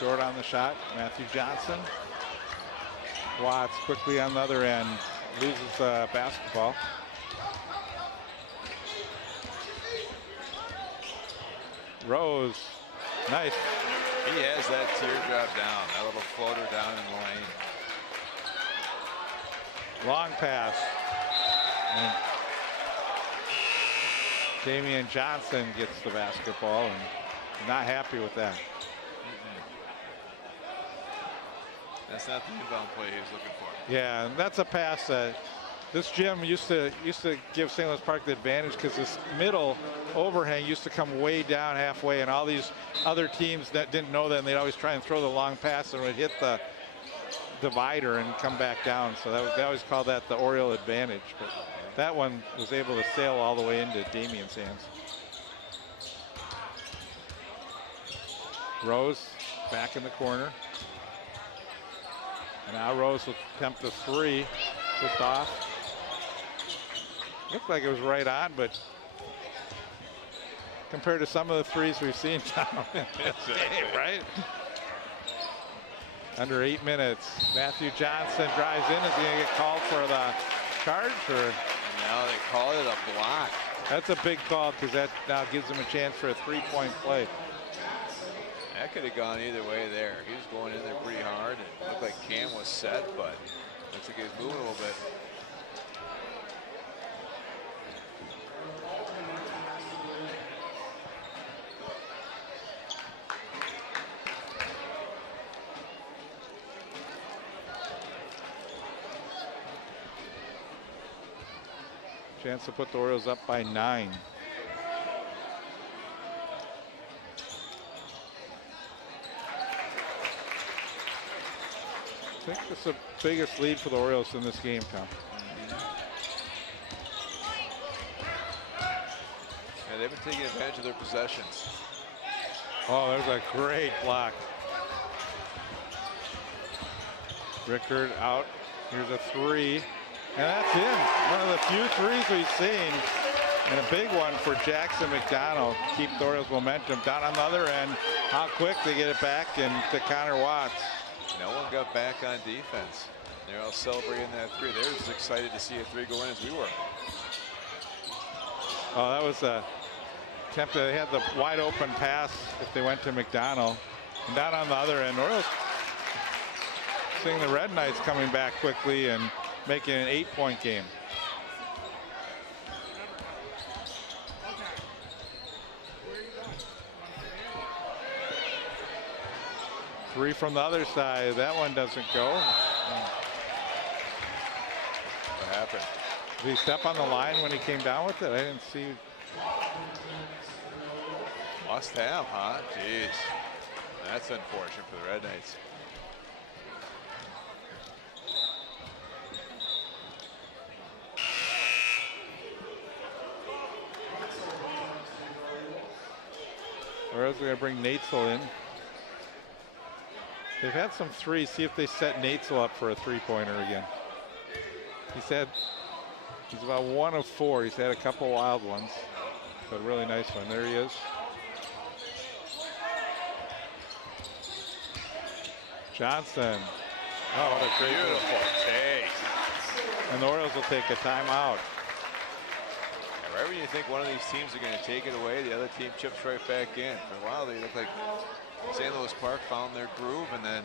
Short on the shot, Matthew Johnson. Watts quickly on the other end, loses basketball. Rose, nice. He has that teardrop down, that little floater down in the lane. Long pass. And Damian Johnson gets the basketball and not happy with that. That's not the inbound play he was looking for. Yeah, and that's a pass that this gym used to give St. Louis Park the advantage because this middle overhang used to come way down halfway, and all these other teams that didn't know that, and they'd always try and throw the long pass and would hit the divider and come back down. So they always call that the Oriole advantage. But that one was able to sail all the way into Damien's hands. Rose back in the corner. And now Rose will attempt the three. Just off. Looked like it was right on, but compared to some of the threes we've seen down in this game, right? Under 8 minutes. Matthew Johnson drives in. Is he going to get called for the charge? Or? Now they call it a block. That's a big call because that now gives him a chance for a three-point play. That could have gone either way there. He was going in there pretty hard. It looked like Cam was set, but looks like he was moving a little bit. Chance to put the Orioles up by 9. I think it's the biggest lead for the Orioles in this game, Tom. Yeah, they've been taking advantage of their possessions. Oh, there's a great block. Rickard out. Here's a three. And that's in. One of the few threes we've seen. And a big one for Jackson McDonald. Keep the Orioles momentum. Down on the other end. How quick they get it back and to Connor Watts. No one got back on defense. They're all celebrating that three. They're as excited to see a three go in as we were. Oh, that was a attempt. They had the wide open pass if they went to McDonald. And down on the other end, Orioles seeing the Red Knights coming back quickly and making an 8-point game. Three from the other side. That one doesn't go. What happened? Did he step on the line when he came down with it? I didn't see. Must have, huh? Jeez. That's unfortunate for the Red Knights. Or else they're going to bring Natesel in. They've had some threes. See if they set Natesel up for a three-pointer again. He's about 1 of 4. He's had a couple wild ones, but a really nice one. There he is. Johnson. Oh, what a great beautiful take. And the Orioles will take a timeout. Right when you think one of these teams are going to take it away, the other team chips right back in. For a while, they looked like St. Louis Park found their groove, and then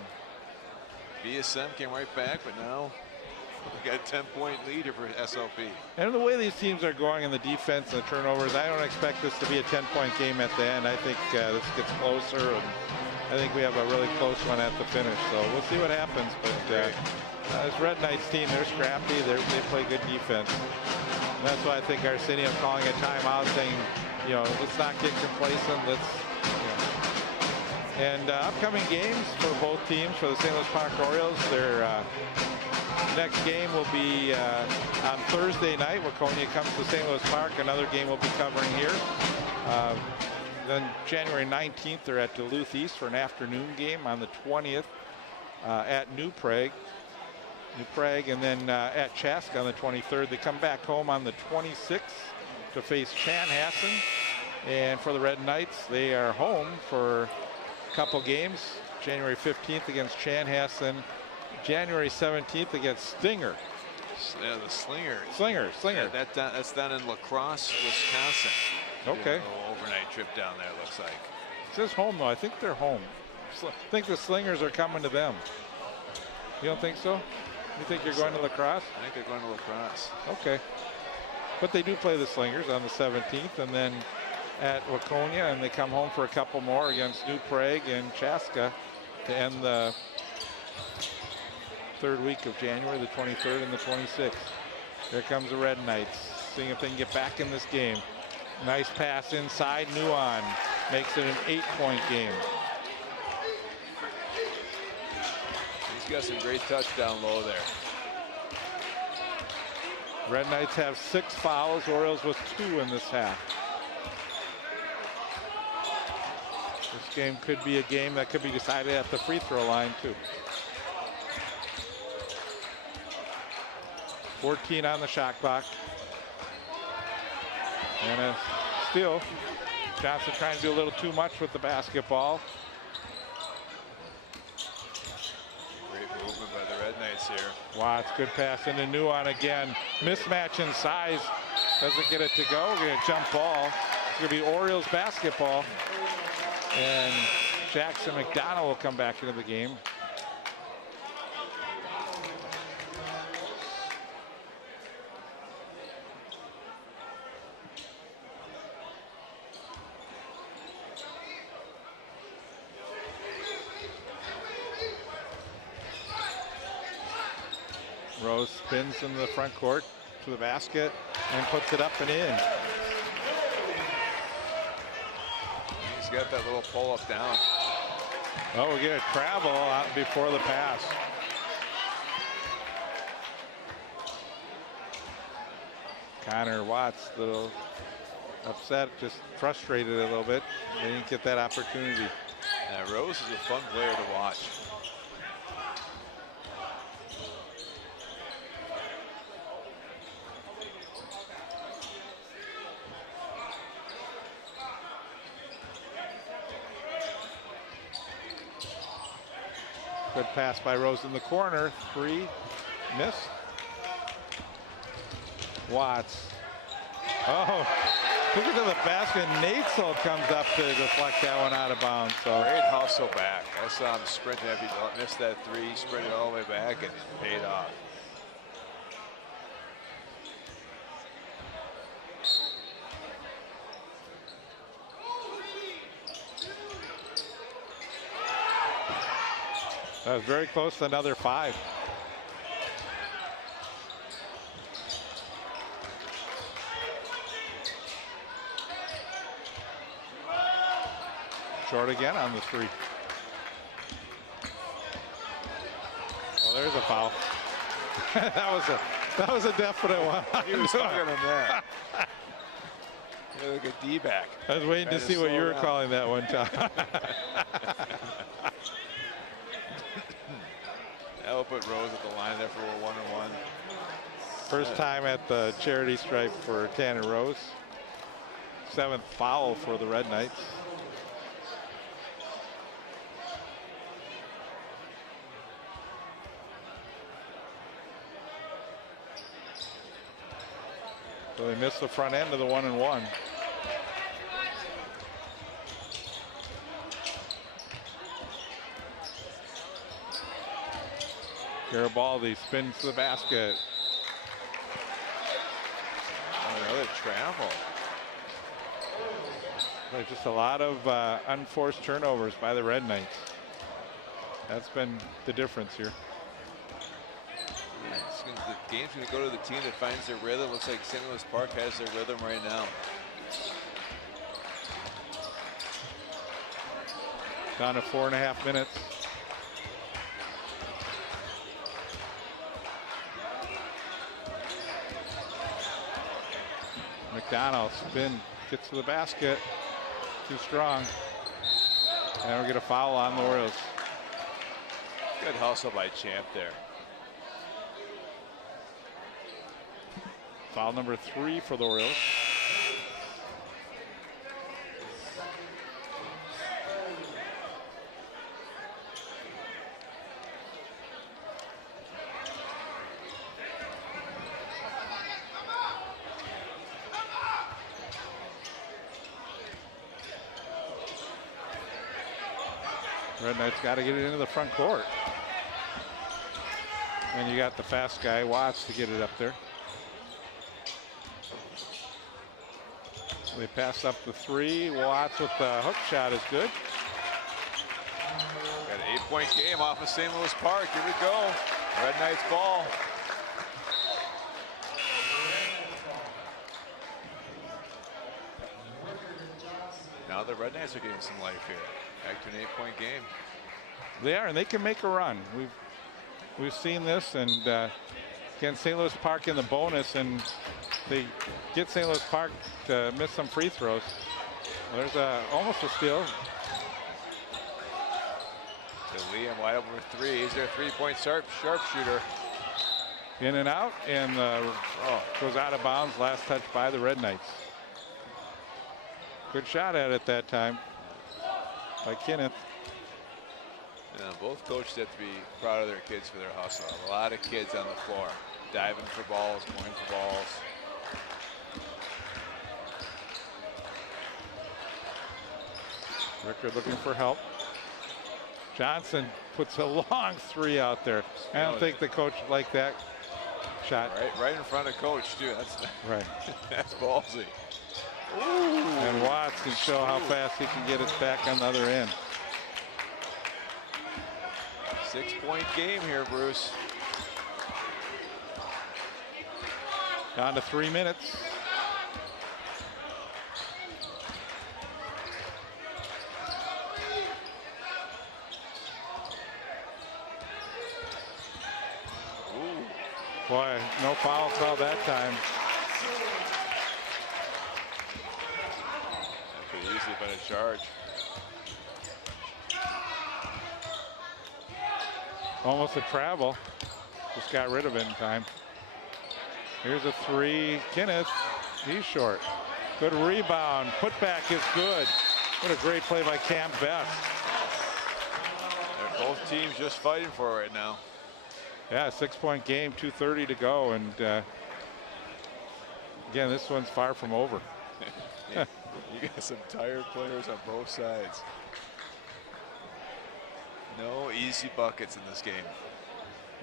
BSM came right back, but now we got a 10-point lead here for SLP. And the way these teams are going in the defense and the turnovers, I don't expect this to be a 10-point game at the end. I think this gets closer, and I think we have a really close one at the finish. So we'll see what happens. But this Red Knights team, they're scrappy. They play good defense. And that's why I think Arsenio calling a timeout, saying, let's not get complacent. And upcoming games for both teams, for the St. Louis Park Orioles, their next game will be on Thursday night. Waconia comes to St. Louis Park. Another game we'll be covering here. Then January 19th, they're at Duluth East for an afternoon game. On the 20th at New Prague, and then at Chaska on the 23rd. They come back home on the 26th to face Chanhassen. And for the Red Knights, they are home for a couple games. January 15th against Chanhassen. January 17th against Stinger. Yeah, the Slingers. Slinger. Yeah, that's down in La Crosse, Wisconsin. Okay. A little overnight trip down there, it looks like. It says home, though. I think they're home. I think the Slingers are coming to them. You don't think so? You think you're going to La Crosse? I think they're going to La Crosse. Okay. But they do play the Slingers on the 17th, and then at Waconia, and they come home for a couple more against New Prague and Chaska to end the third week of January, the 23rd and the 26th. Here comes the Red Knights, seeing if they can get back in this game. Nice pass inside, Nuon makes it an 8-point game. He's got some great touch down low there. Red Knights have 6 fouls, Orioles with 2 in this half. This game could be a game that could be decided at the free throw line too. 14 on the shot clock. And a steal. Johnson trying to do a little too much with the basketball. Great movement by the Red Knights here. Watts, good pass into Nuon again. Mismatch in size. Doesn't get it to go. We're going to jump ball. It's going to be Orioles basketball. And Jackson McDonald will come back into the game. Rose spins in the front court to the basket and puts it up and in. He's got that little pull-up down. Oh, we get a travel out before the pass. Connor Watts, a little upset, just frustrated a little bit. They didn't get that opportunity. Yeah, Rose is a fun player to watch. Good pass by Rose in the corner. 3, miss. Watts. Oh, took it to the basket. Natesel comes up to deflect that one out of bounds. So Great hustle back. I saw him sprint heavy, missed that 3, sprinted all the way back and paid off. that was very close to another 5. Short again on the 3. Well, there's a foul. that was a definite one. He was hugging him there. Like a D-back. I was waiting to see what you were calling that one time. That will put Rose at the line there for a 1-on-1. First time at the charity stripe for Tanner Rose. 7th foul for the Red Knights. So they missed the front end of the 1-and-1. Garibaldi spins to the basket. Another travel. There's just a lot of unforced turnovers by the Red Knights. That's been the difference here. The game's going to go to the team that finds their rhythm. Looks like St. Louis Park has their rhythm right now. Down to 4.5 minutes. McDonald spin, gets to the basket. Too strong. And we're going to foul on the Orioles. Good hustle by Champ there. Foul number 3 for the Orioles. Red Knights got to get it into the front court. And you got the fast guy, Watts, to get it up there. They pass up the 3. Watts with the hook shot is good. Got 8 6-point game off of St. Louis Park. Here we go. Red Knights ball. Now the Red Knights are getting some life here. Back to an 8-point game. They are, and they can make a run. We've seen this, and again, St. Louis Park in the bonus, and they get St. Louis Park to miss some free throws. There's almost a steal. So Liam wide open for three. He's their 3-point sharpshooter. In and out, and goes out of bounds. Last touch by the Red Knights. Good shot at it that time by Kenneth. Both coaches have to be proud of their kids for their hustle. A lot of kids on the floor, diving for balls, going for balls. Rickard looking for help. Johnson puts a long three out there. I don't think the coach liked that shot. Right in front of coach too. That's right. That's ballsy. Ooh. And Watts can show how fast he can get it back on the other end. 6-point game here, Bruce. Down to 3 minutes. Ooh. Boy, no foul call that time. That could easily been a charge. Almost a travel. Just got rid of it in time. Here's a three. Kenneth, he's short. Good rebound. Putback is good. What a great play by Cam Best. They're both teams just fighting for it right now. Yeah, 6-point game, 2:30 to go. And again, this one's far from over. You got some tired players on both sides. No easy buckets in this game.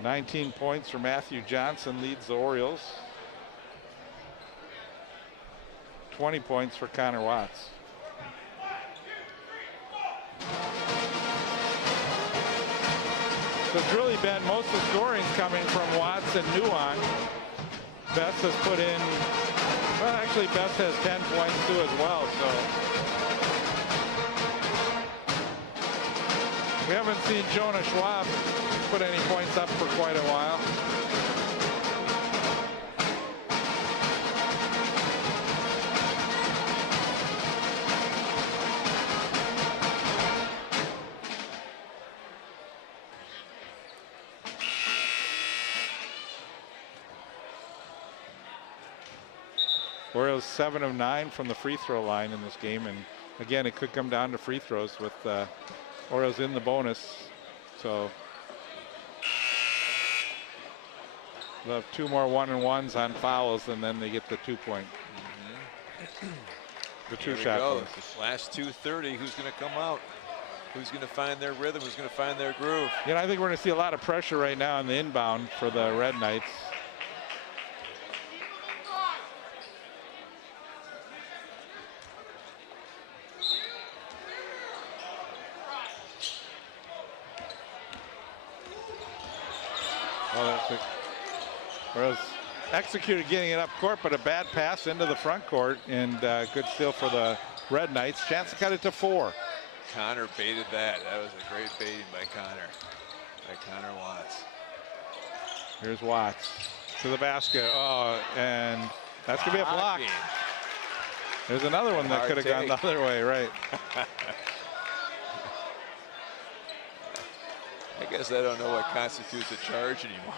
19 points for Matthew Johnson, leads the Orioles. 20 points for Connor Watts. So it's really been most of the scoring coming from Watts and Nuon. Best has put in, well, actually Best has 10 points too as well. So we haven't seen Jonah Schwab put any points up for quite a while. Orioles 7 of 9 from the free throw line in this game, and again, it could come down to free throws with Orioles in the bonus. So they'll have 2 more 1-and-1s on fouls, and then they get the 2-point. The 2-shot bonus. Last 2:30, who's going to come out? Who's going to find their rhythm? Who's going to find their groove? Yeah, I think we're going to see a lot of pressure right now on the inbound for the Red Knights. Orioles executed getting it up court, but a bad pass into the front court, and good steal for the Red Knights. Chance to cut it to 4. Connor baited that. That was a great baiting by Connor Watts. Here's Watts to the basket. Oh, and that's going to be a block. There's another one that could have gone the other way, right? I guess I don't know what constitutes a charge anymore.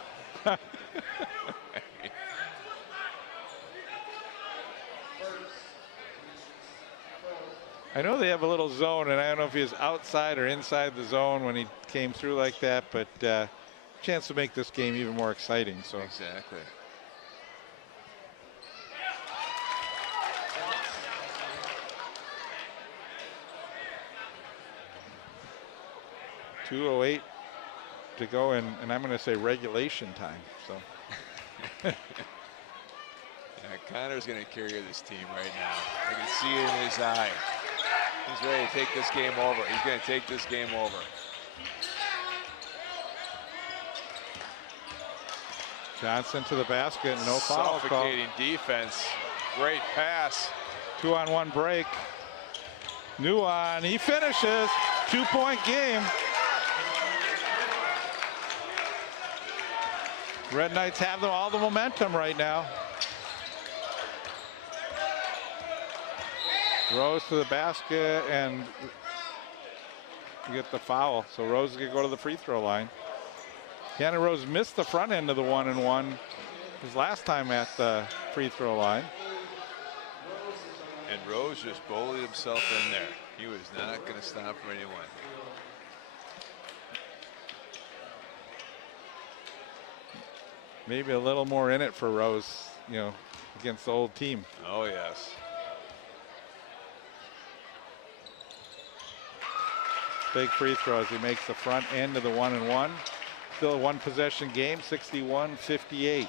I know they have a little zone, and I don't know if he was outside or inside the zone when he came through like that, but chance to make this game even more exciting. So exactly. .208 to go, and I'm going to say regulation time. So yeah, Connor's going to carry this team right now. I can see it in his eye. He's ready to take this game over. He's going to take this game over. Johnson to the basket, no foul call. Suffocating defense. Great pass. 2-on-1 break. Nuon, he finishes. 2-point game. Red Knights have all the momentum right now. Rose to the basket and get the foul. So Rose is going to go to the free throw line. Cannon Rose missed the front end of the 1-and-1 his last time at the free throw line. And Rose just bullied himself in there. He was not going to stop for anyone. Maybe a little more in it for Rose, you know, against the old team. Oh, yes. Big free throw as he makes the front end of the 1-and-1. Still a one possession game, 61-58.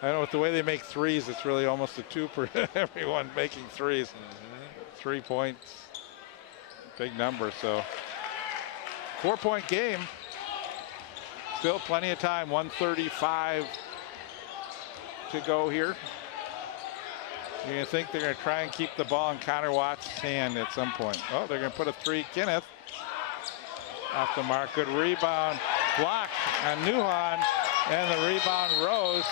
I don't know, with the way they make threes, it's really almost a 2 for everyone making threes. 3 points, big number. So 4-point game. Still plenty of time, 1:35 to go here. You're going to think they're going to try and keep the ball in Connor Watts' hand at some point. Oh, they're going to put a 3. Kenneth off the mark. Good rebound. Block on Nuhan. And the rebound Rose.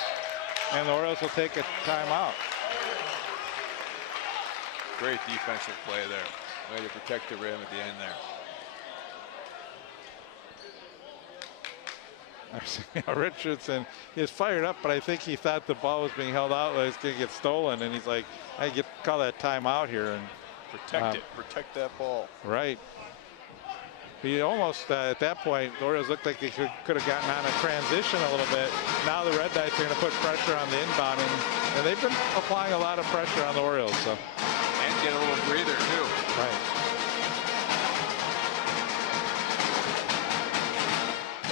And the Orioles will take a timeout. Great defensive play there. Way to protect the rim at the end there. Richardson is fired up, but I think he thought the ball was being held out, like it's going to get stolen, and he's like, I get call that timeout here and protect it, protect that ball. Right. He almost at that point, the Orioles looked like they could have gotten on a transition a little bit. Now the Red Knights are going to put pressure on the inbound, and they've been applying a lot of pressure on the Orioles. So and get a little breather too. Right.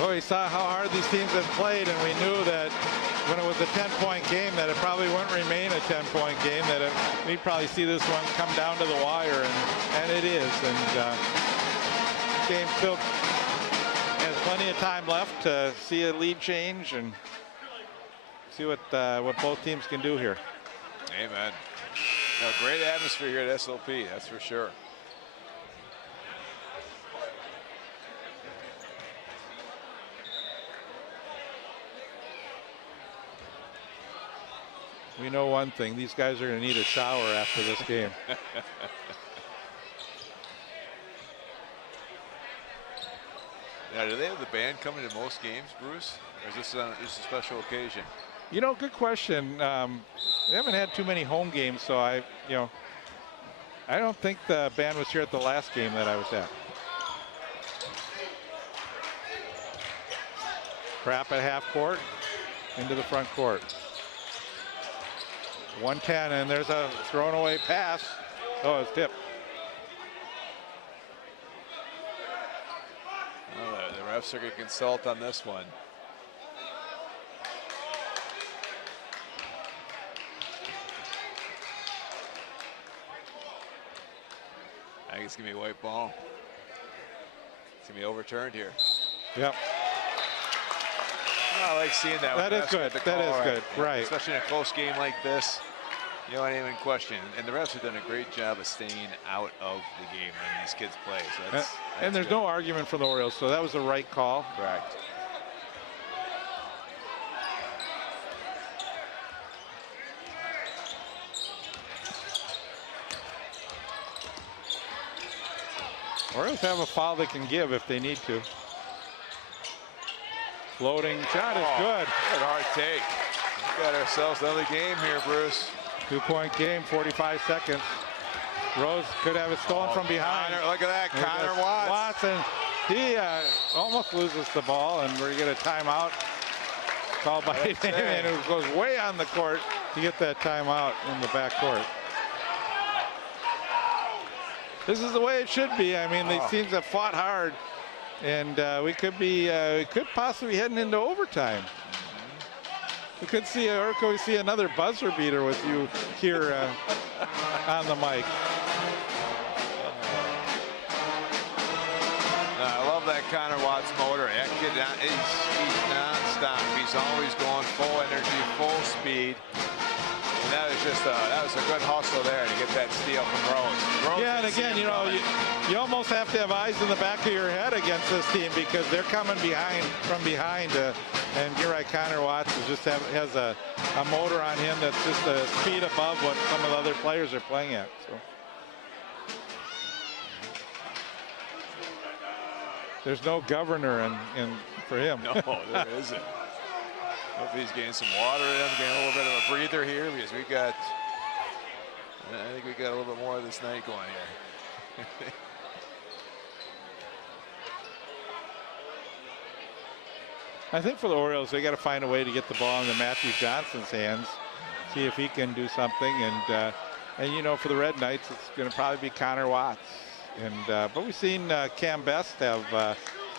Well, we saw how hard these teams have played, and we knew that when it was a 10-point game that it probably wouldn't remain a 10-point game, that we'd probably see this one come down to the wire, and it is. And game still has plenty of time left to see a lead change and see what both teams can do here. Amen. No, great atmosphere here at SLP, that's for sure. We know one thing, these guys are going to need a shower after this game. Now, do they have the band coming to most games, Bruce? Or is this just a special occasion? You know, good question. They haven't had too many home games, so I don't think the band was here at the last game that I was at. Crap at half court, into the front court. 110, and there's a thrown away pass. Oh, it's tipped. Oh, the refs are going to consult on this one. I think it's going to be a white ball. It's going to be overturned here. Yep. I like seeing that. That is good. That is good. Right. Especially in a close game like this. You don't even question. And the refs have done a great job of staying out of the game when these kids play. So that's and there's good. no argument from the Orioles, so that was the right call. Correct. Orioles have a foul they can give if they need to. Floating shot is good. Good hard take. We got ourselves another game here, Bruce. 2-point game, 45 seconds. Rose could have it stolen from behind. Connor, look at that, Connor Watts. Watson, he almost loses the ball, and we're going to get a timeout called by him, and it goes way on the court to get that timeout in the back court. This is the way it should be. I mean, these teams have fought hard, and we could possibly be heading into overtime. We could see, or could we see another buzzer beater with you here on the mic? I love that Connor Watts' motor. He's non-stop. He's always going full energy, full speed. And that was a good hustle there to get that steal from Rose. Yeah, and again, you know, you almost have to have eyes in the back of your head against this team because they're coming from behind. And you're right, Connor Watts has a motor on him that's just a speed above what some of the other players are playing at. So there's no governor for him. No, there isn't. Hopefully he's getting some water in, getting a little bit of a breather here because I think we got a little bit more of this night going here. I think for the Orioles, they got to find a way to get the ball into Matthew Johnson's hands, see if he can do something. And you know, for the Red Knights, it's going to probably be Connor Watts. But we've seen Cam Best have a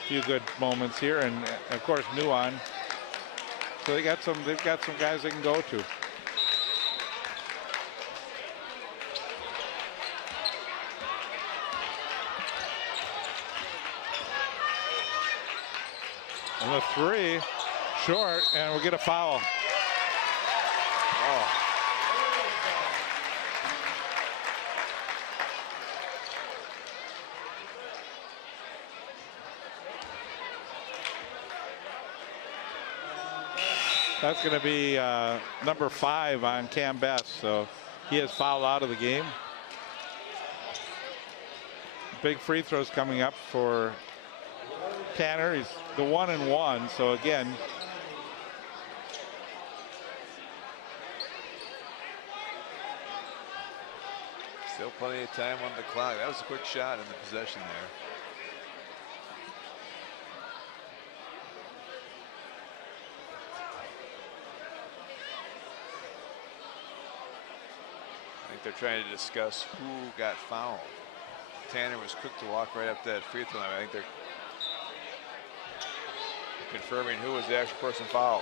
few good moments here, and of course Nuon. So they've got some guys they can go to. And the three, short, and we'll get a foul. Oh. That's going to be number 5 on Cam Best, so he has fouled out of the game. Big free throws coming up for Tanner. He's the 1-and-1, so again, still plenty of time on the clock. That was a quick shot in the possession there. They're trying to discuss who got fouled. Tanner was quick to walk right up that free throw line. I think they're confirming who was the actual person fouled.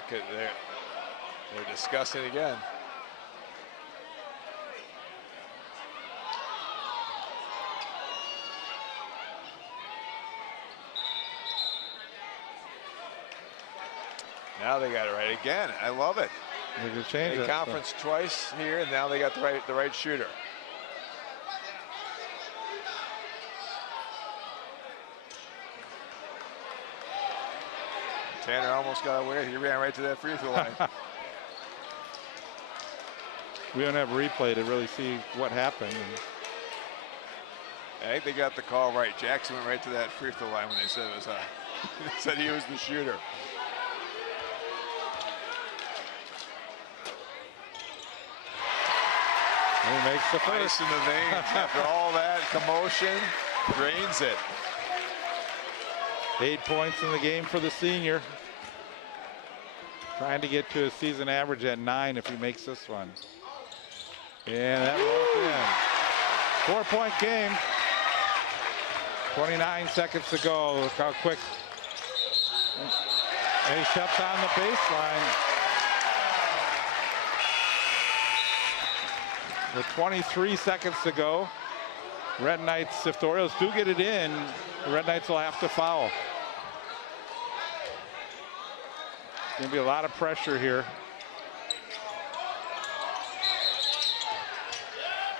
They're discussing again. Now they got it right again. I love it. They conference twice here, and now they got the right shooter. Tanner almost got away. He ran right to that free throw line. We don't have a replay to really see what happened. I think they got the call right. Jackson went right to that free throw line when they said it was said he was the shooter. He makes the first. Ice in the veins. After all that commotion, drains it. 8 points in the game for the senior. Trying to get to a season average at 9 if he makes this one. And that rolls in. 4-point game. 29 seconds to go. Look how quick. And he steps on the baseline. With 23 seconds to go, Red Knights, if the Orioles do get it in, the Red Knights will have to foul. Going to be a lot of pressure here.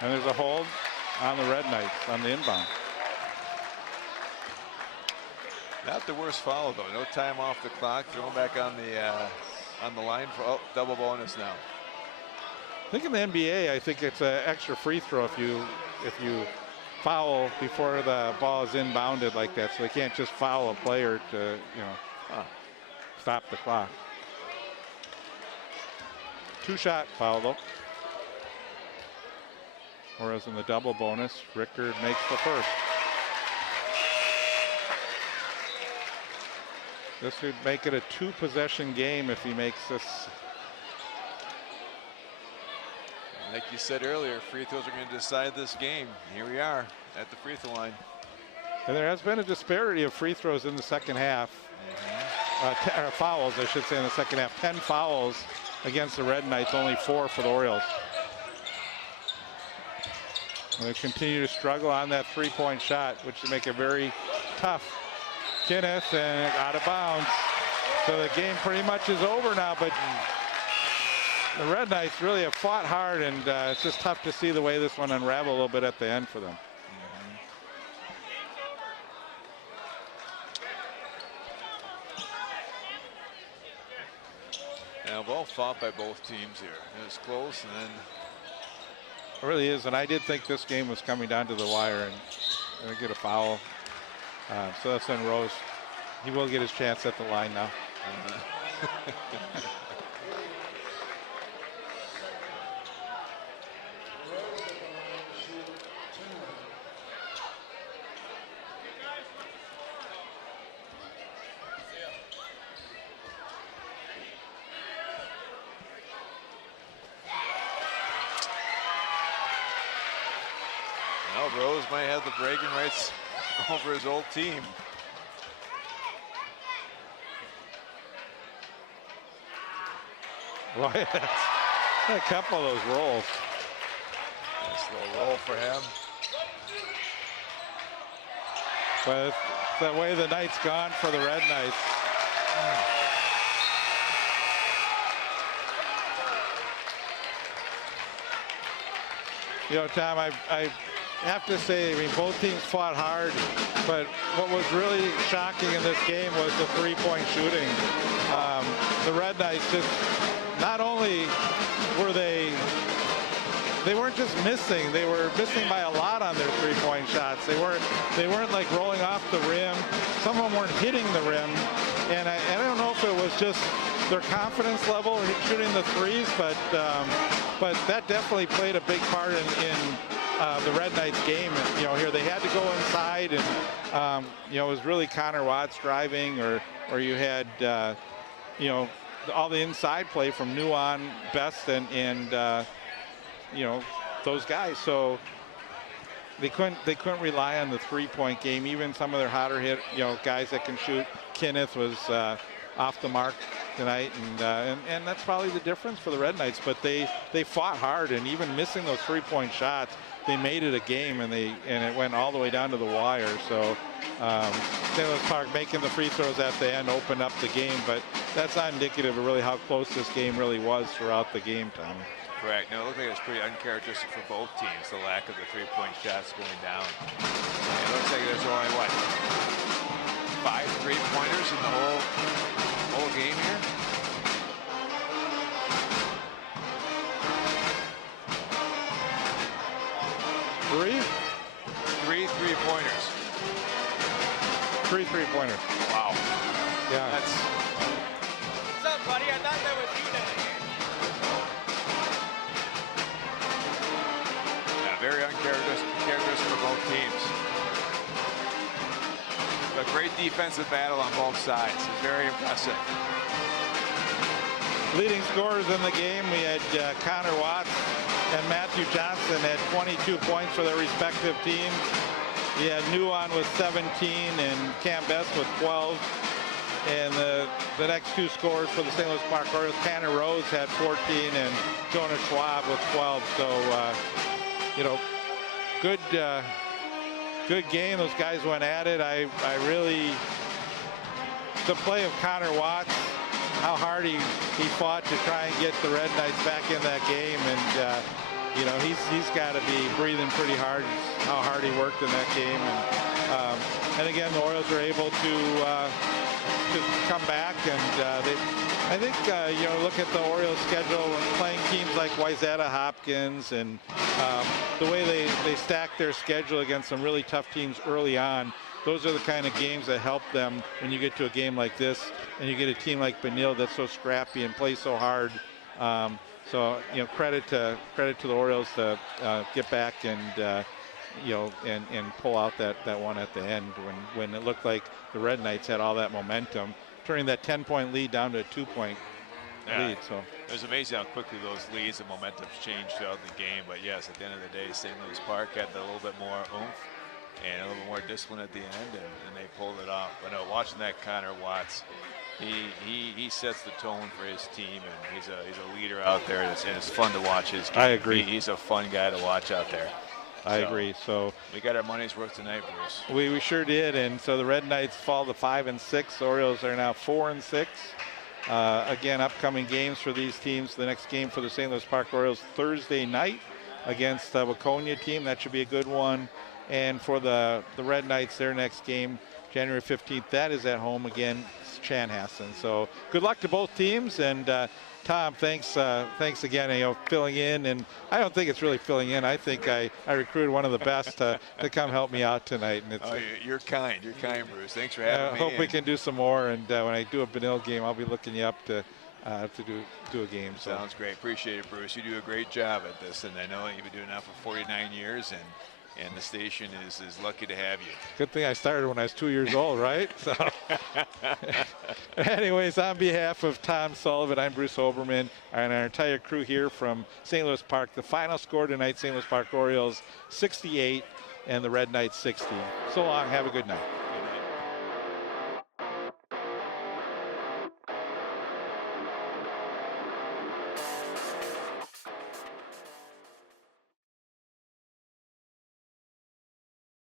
And there's a hold on the Red Knights on the inbound. Not the worst foul though. No time off the clock. Thrown back on the line for double bonus now. I think in the NBA, I think it's an extra free throw if you foul before the ball is inbounded like that. So they can't just foul a player to stop the clock. 2-shot foul though. Whereas in the double bonus, Rickard makes the first. This would make it a 2-possession game if he makes this. Like you said earlier, free throws are going to decide this game. Here we are at the free throw line. And there has been a disparity of free throws in the second half. Or fouls, I should say, in the second half. 10 fouls against the Red Knights, only 4 for the Orioles. And they continue to struggle on that three-point shot, which would make it very tough. Kenneth, and out of bounds. So the game pretty much is over now, but the Red Knights really have fought hard, and it's just tough to see the way this one unravel a little bit at the end for them. Yeah, well fought by both teams here. It was close, and then it really is, and I did think this game was coming down to the wire, and they get a foul. So that's on Rose. He will get his chance at the line now. Well, Rose might have the bragging rights over his old team. Well, a couple of those rolls. Nice little roll for him. But the way the night's gone for the Red Knights. You know, Tom, I have to say, I mean, both teams fought hard, but what was really shocking in this game was the three-point shooting. The Red Knights just, not only were they weren't just missing, they were missing by a lot on their three-point shots. They weren't like rolling off the rim. Some of them weren't hitting the rim, and I don't know if it was just their confidence level shooting the threes, but that definitely played a big part in the Red Knights game. You know, here they had to go inside, and you know, it was really Connor Watts driving, or you had you know, all the inside play from Nuon, Best, and you know, those guys. So they couldn't rely on the three-point game. Even some of their hotter hit, you know, guys that can shoot. Kenneth was off the mark tonight, and that's probably the difference for the Red Knights. But they fought hard, and even missing those three-point shots, they made it a game, and it went all the way down to the wire. So St. Louis Park making the free throws at the end opened up the game, but that's not indicative of really how close this game really was throughout the game, Tommy. Correct. No, it looked like it was pretty uncharacteristic for both teams, the lack of the three-point shots going down. It looks like there's only, what, 5 three-pointers in the whole game here? Three three-pointers. 3 three-pointers. Wow. Yeah. That's... What's up, buddy? I thought that was you down here. Yeah, very uncharacteristic for both teams. A great defensive battle on both sides. It's very impressive. Leading scorers in the game, we had Connor Watts and Matthew Johnson had 22 points for their respective teams. We had Nuon with 17 and Cam Best with 12. And the next two scorers for the St. Louis Park Orioles, Tanner Rose had 14 and Jonah Schwab with 12. So, you know, good game. Those guys went at it. I really, the play of Connor Watts, how hard he fought to try and get the Red Knights back in that game, and you know, he's got to be breathing pretty hard. How hard he worked in that game, and again, the Orioles are able to come back, and I think you know, look at the Orioles schedule and playing teams like Wayzata Hopkins, and the way they stack their schedule against some really tough teams early on. Those are the kind of games that help them when you get to a game like this, and you get a team like Benilde that's so scrappy and plays so hard. So, you know, credit to the Orioles to get back and you know, and pull out that one at the end when it looked like the Red Knights had all that momentum, turning that 10-point lead down to a 2-point lead. So it was amazing how quickly those leads and momentums changed throughout the game. But yes, at the end of the day, St. Louis Park had a little bit more oomph. and a little more discipline at the end, and they pulled it off. But no, watching that Connor Watts, he sets the tone for his team, and he's a leader out there, and it's fun to watch his game. I agree. He's a fun guy to watch out there. I agree. So we got our money's worth tonight, Bruce. We sure did, and so the Red Knights fall to 5-6. Orioles are now 4-6. Again, upcoming games for these teams. The next game for the St. Louis Park Orioles Thursday night against the Waconia team. That should be a good one. And for the Red Knights, their next game, January 15th, that is at home again, Chanhassen. So good luck to both teams. And Tom, thanks again, filling in. And I don't think it's really filling in. I think I recruited one of the best to come help me out tonight. And it's, you're kind. You're kind, Bruce. Thanks for having me. I hope we can do some more. And when I do a Benilde game, I'll be looking you up to do a game. So. Sounds great. Appreciate it, Bruce. You do a great job at this, and I know you've been doing that for 49 years, and the station is lucky to have you. Good thing I started when I was 2 years old, right? So, anyways, on behalf of Tom Sullivan, I'm Bruce Oberman, and our entire crew here from St. Louis Park. The final score tonight: St. Louis Park Orioles 68 and the Red Knights 60. So long. Have a good night.